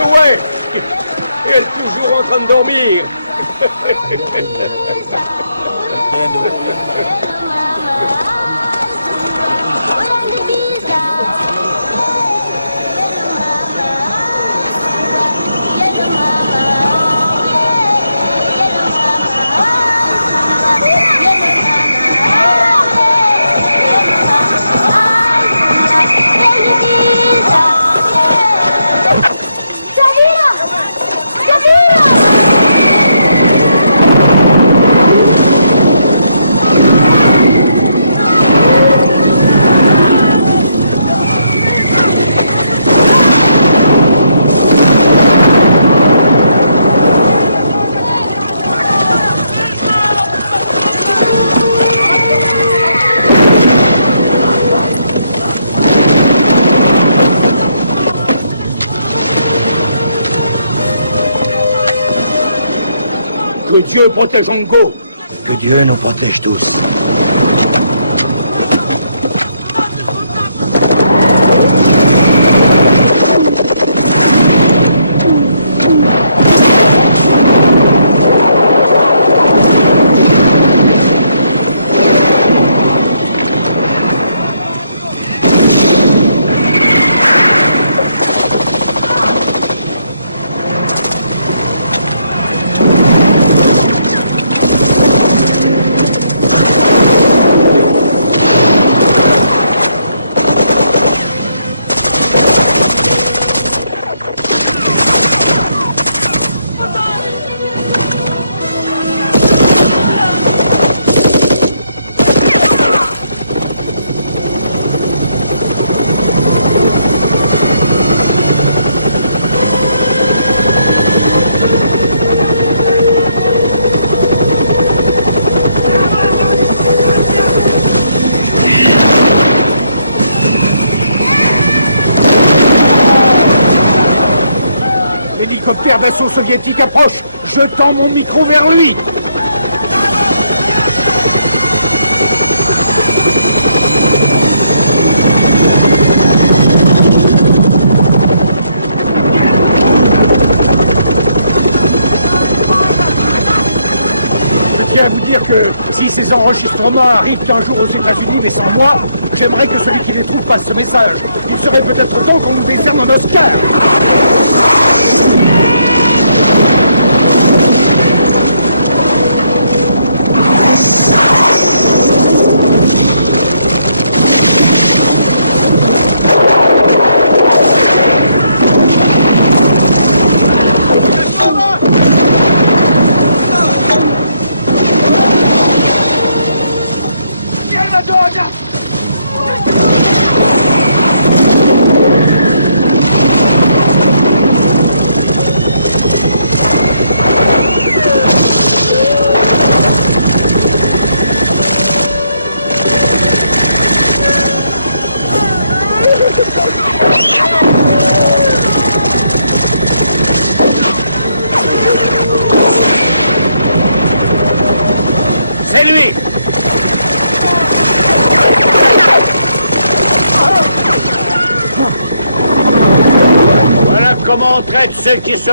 Ouais, elle est toujours en train de dormir. Que Dieu protège Ongo. Que Dieu nous protège tous. L'hélicoptère d'assaut soviétique approche. Je tends mon micro vers lui. Je tiens à vous dire que si ces enregistrements arrivent un jour aux États-Unis mais sans moi, j'aimerais que celui qui les trouve passe ce message. Il serait peut-être temps qu'on nous décerne notre camp.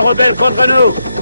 rebelles contre nous.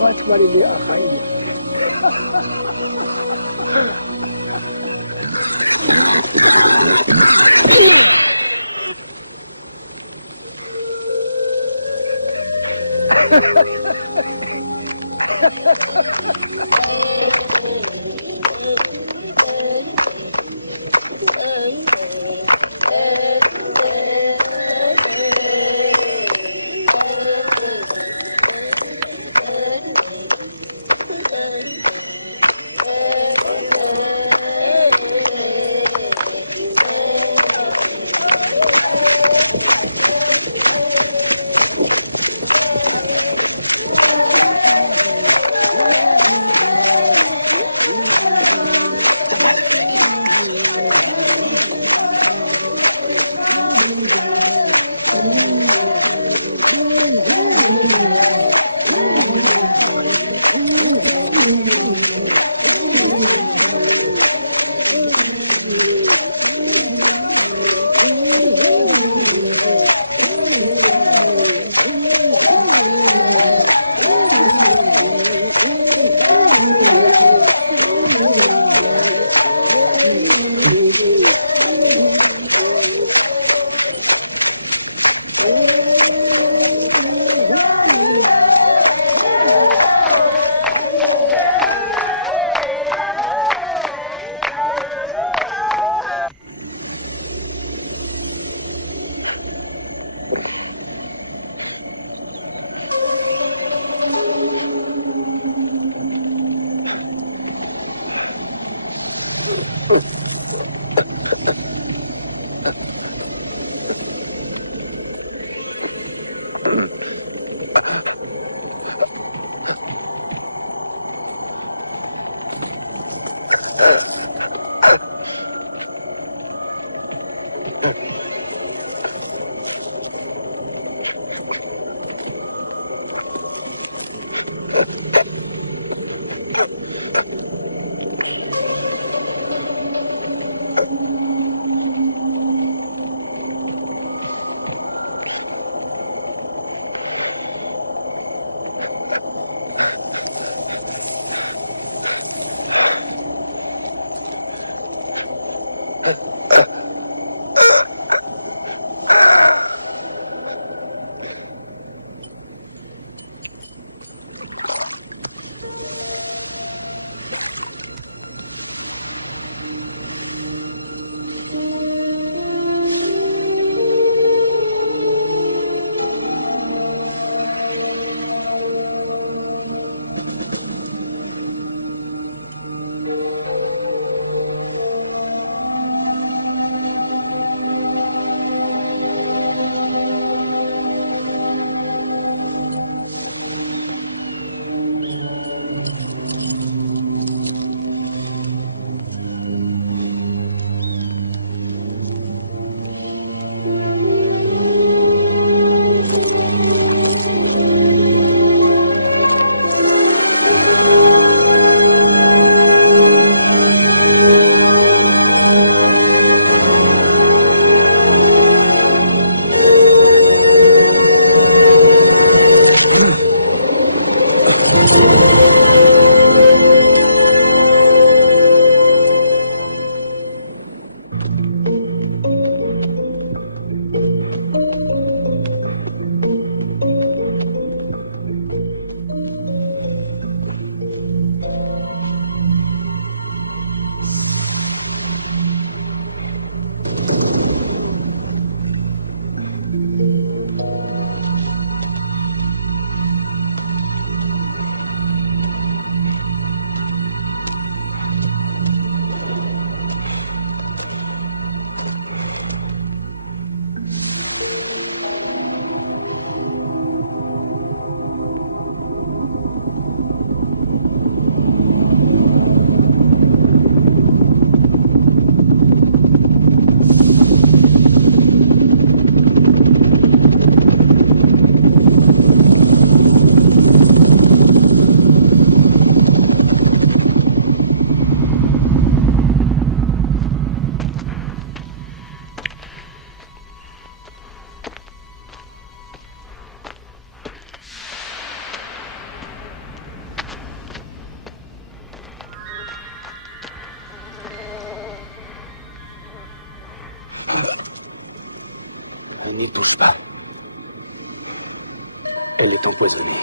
What's what in the touche pas. Elle est empoisonnée.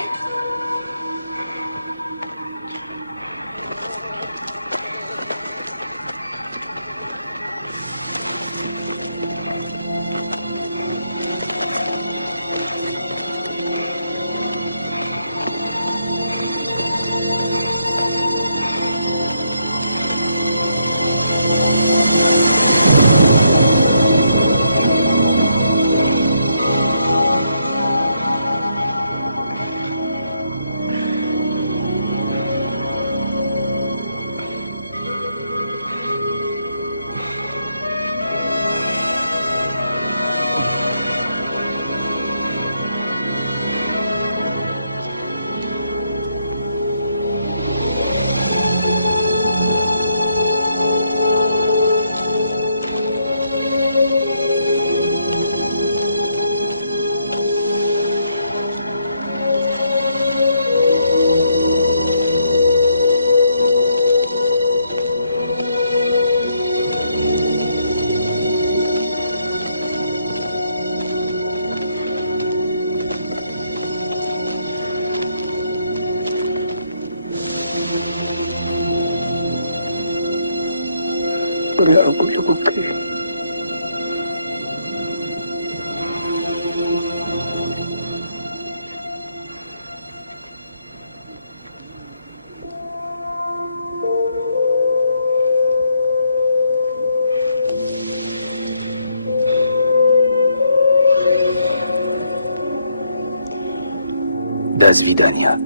До свидания.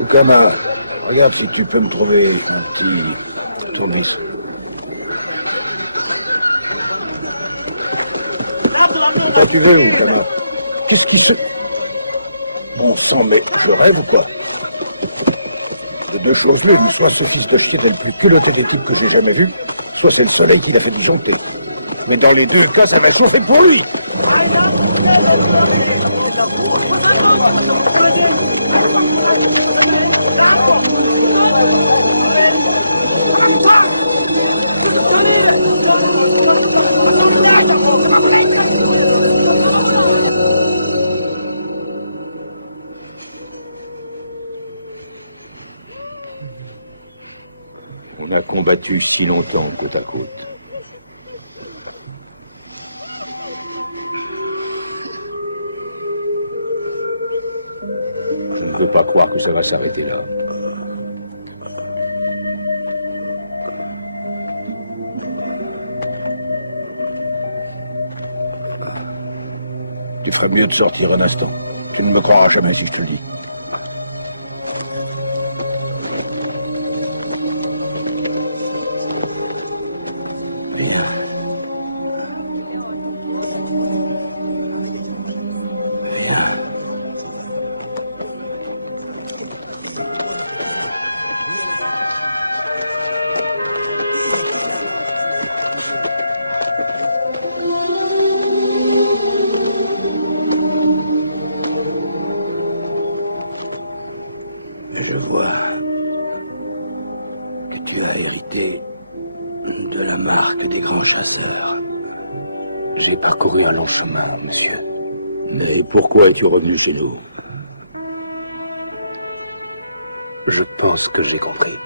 Ukama, regarde si tu peux me trouver un petit tournevis. Quand tu veux, Ukama. Qu'est-ce qui se... Bon sang, mais je rêve ou quoi? C'est deux choses l'une. Soit ce fils de chien est le plus culotté d'équipe que j'ai jamais vu, soit c'est le soleil qui l'a fait disjoncter. Mais dans les deux cas, ça m'a chauffé pour lui. On a combattu si longtemps côte à côte. Je ne veux pas croire que ça va s'arrêter là. Tu ferais mieux de sortir un instant. Tu ne me croiras jamais si je te le dis. Je vois que tu as hérité de la marque des grands chasseurs. J'ai parcouru un long chemin, monsieur. Mais pourquoi es-tu revenu chez nous? Je pense que j'ai compris.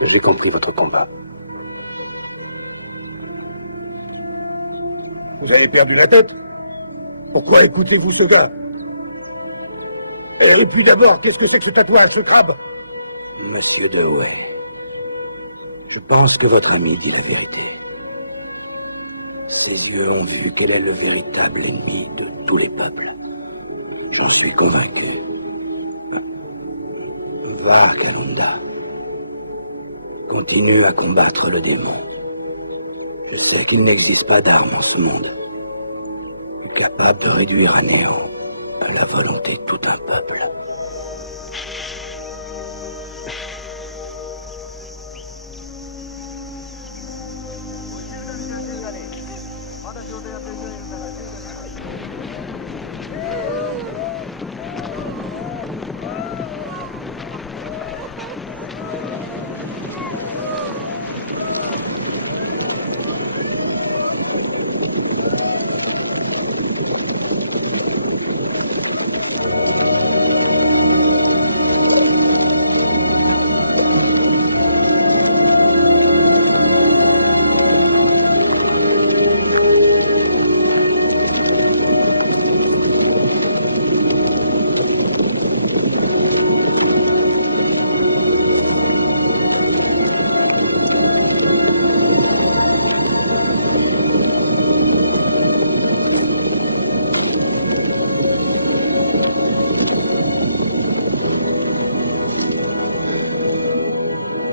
J'ai compris votre combat. Vous avez perdu la tête? Pourquoi écoutez-vous ce gars? Et puis d'abord, qu'est-ce que c'est que ce tatouage, ce crabe? Monsieur Dalloway, je pense que votre ami dit la vérité. Ses yeux ont vu quel est le véritable ennemi de tous les peuples. J'en suis convaincu. Va, Kalanda. Continue à combattre le démon. Je sais qu'il n'existe pas d'armes en ce monde. capable de réduire à néant à la volonté de tout un peuple.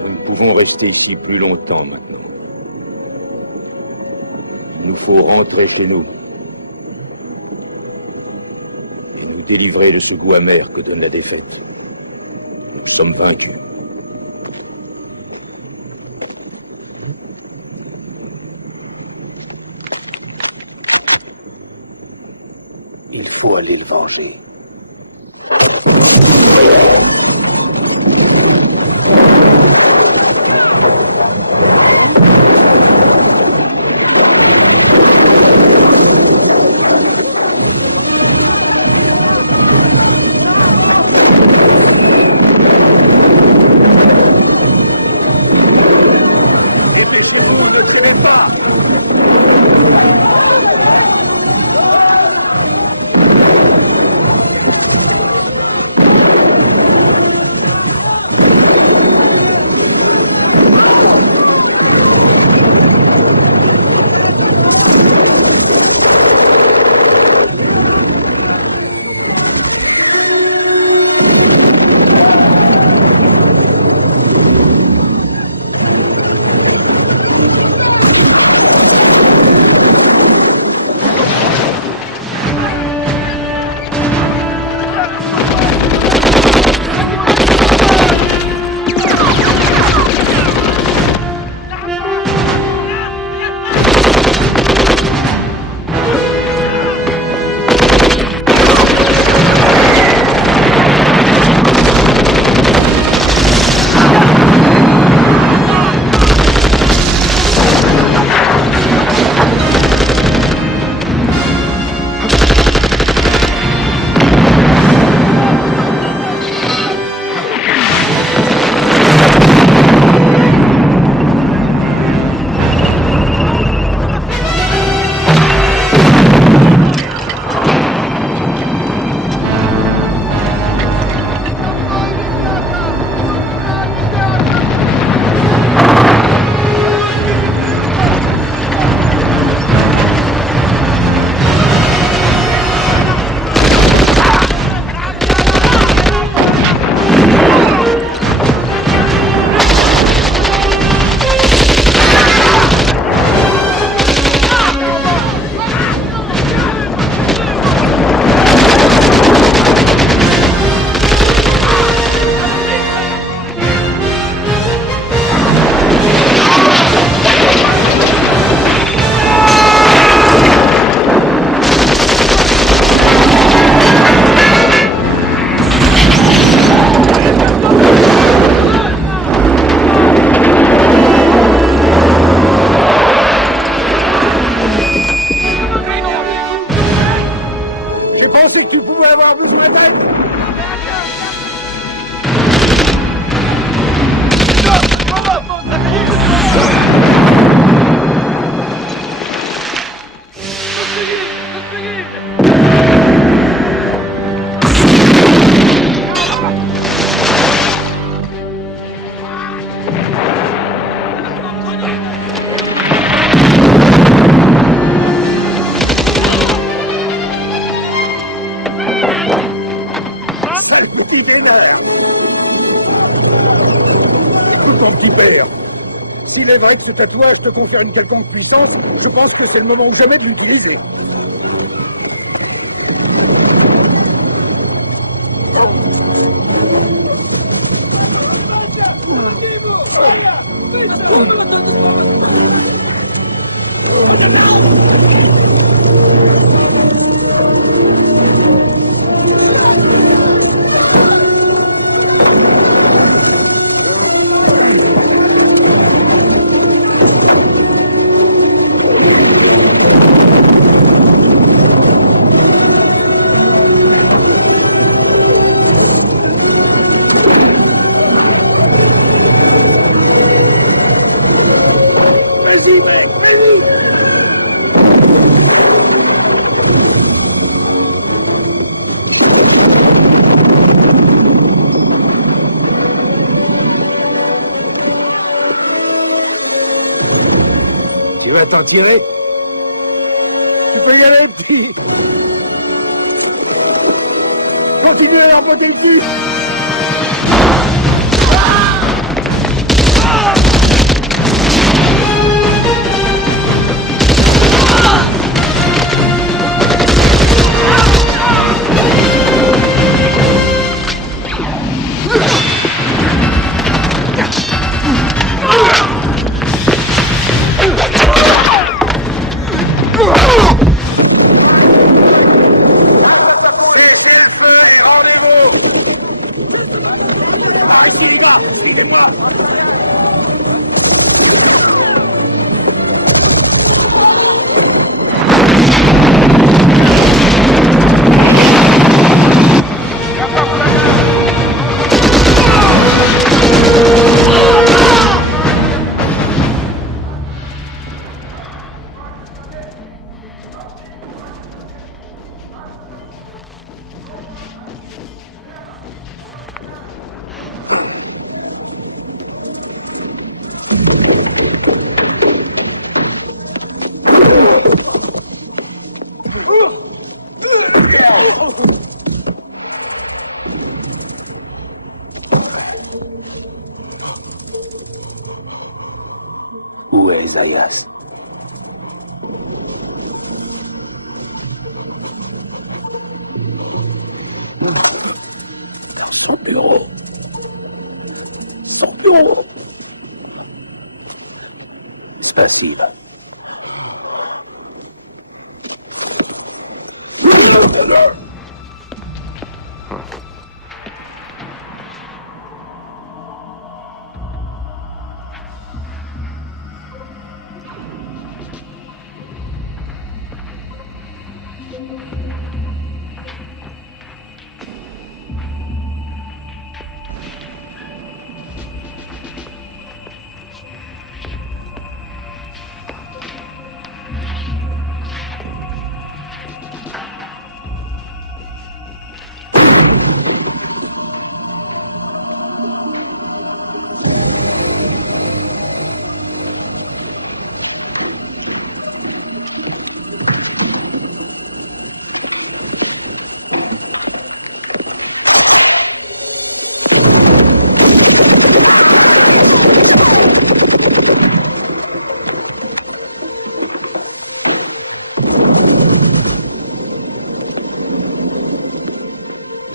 Nous pouvons rester ici plus longtemps maintenant. Il nous faut rentrer chez nous et nous délivrer de ce goût amer que donne la défaite. Nous sommes vaincus. Il faut aller le venger. S'il est vrai que ce tatouage te confère une quelconque puissance, je pense que c'est le moment ou jamais de l'utiliser. Tu vas t'en tirer? Tu peux y aller, petit. Continuez à monter le cul. Où est Zayas? Dans son bureau. Son bureau. Спасибо.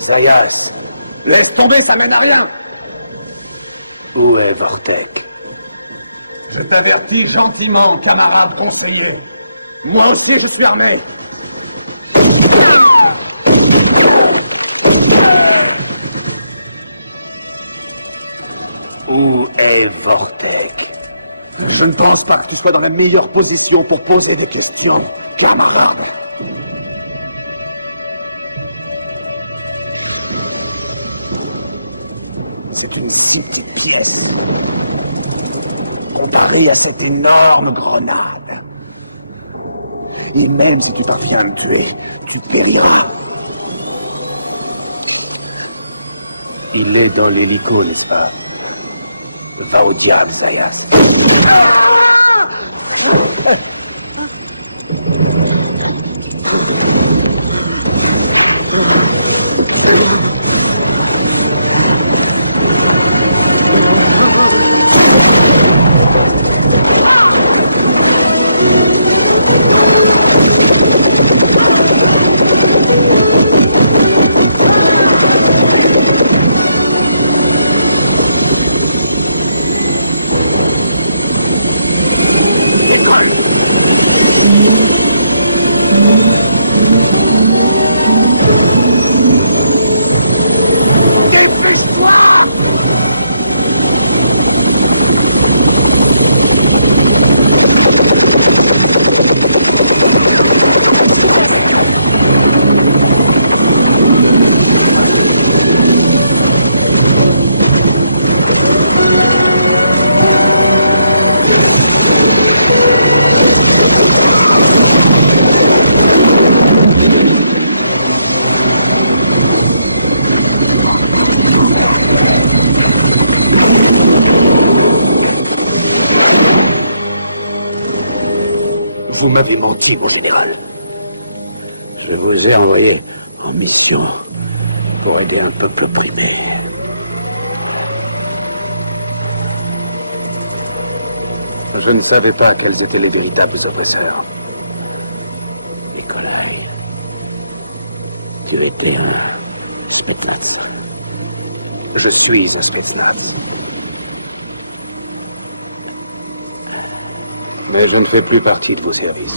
Zayas. Laisse tomber, ça mène à rien. Où est Vortek? Je t'avertis gentiment, camarade conseiller. Moi aussi, je suis armé. Où est Vortek? Je ne pense pas que tu sois dans la meilleure position pour poser des questions, camarade. C'est une si petite pièce, comparée à cette énorme grenade. Et même si tu parviens à me tuer, tu périras. Il est dans l'hélico, n'est-ce pas? Va au diable, Zayas. Vous m'avez menti, mon général. Je vous ai envoyé en mission pour aider un peuple campé. Je ne savais pas quels étaient les véritables oppresseurs. Nikolai, tu étais un Spetsnaz. Je suis un Spetsnaz. Mais je ne fais plus partie de vos services.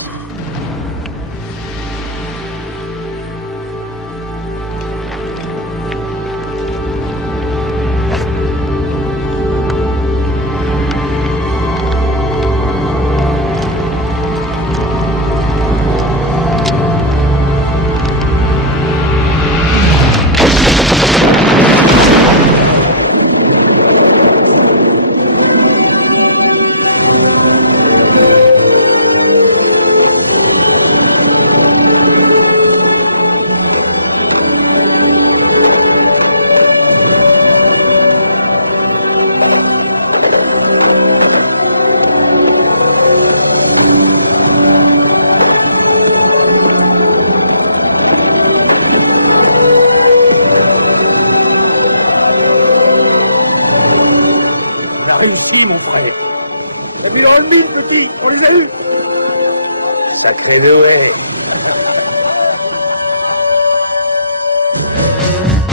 Réussi, mon frère. On lui a mis, petit, on les a eu. Sacré Loué.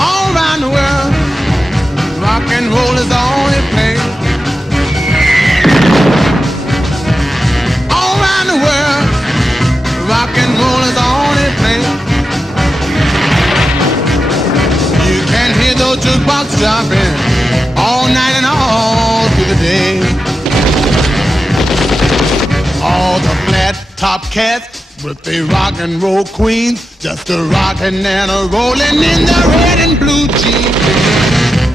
All around the world, rock and roll is all they play. All around the world, rock and roll is all they play. You can hear those jukebox jumping all night and all through the day. All the flat top cats with the rock and roll queens, just a rockin' and a rollin' in the red and blue jeans.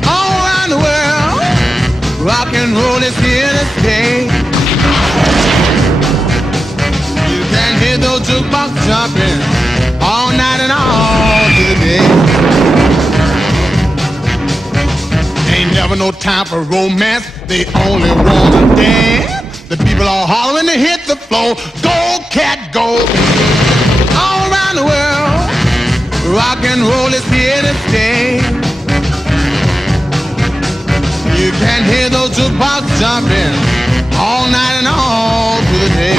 All around the world, rock and roll is here to stay. You can hear those jukebox jumping all night and all through the day. Ain't never no time for romance, they only wanna dance. The people are hollering to hit the floor, go cat go. All around the world, rock and roll is here to stay. You can hear those jukebox jumping all night and all through the day.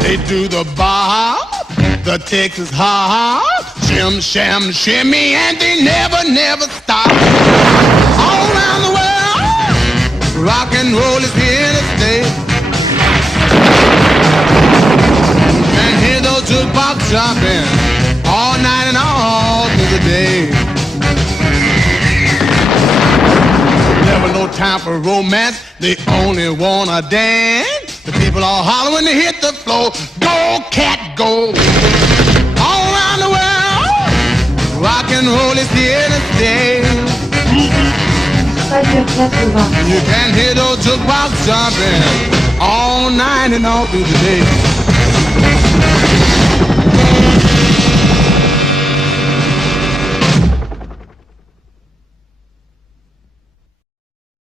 They do the bar, the Texas ha-ha, shim, sham, shimmy, and they never, never stop. All around the world, rock and roll is here to stay. And hear those jukebox jumping all night and all through the day. Never no time for romance, they only wanna dance. The people are hollering to hit the floor, go cat go. All around the world, rock and roll is here to stay. You can hear those jukebox jumping all night and all through the day.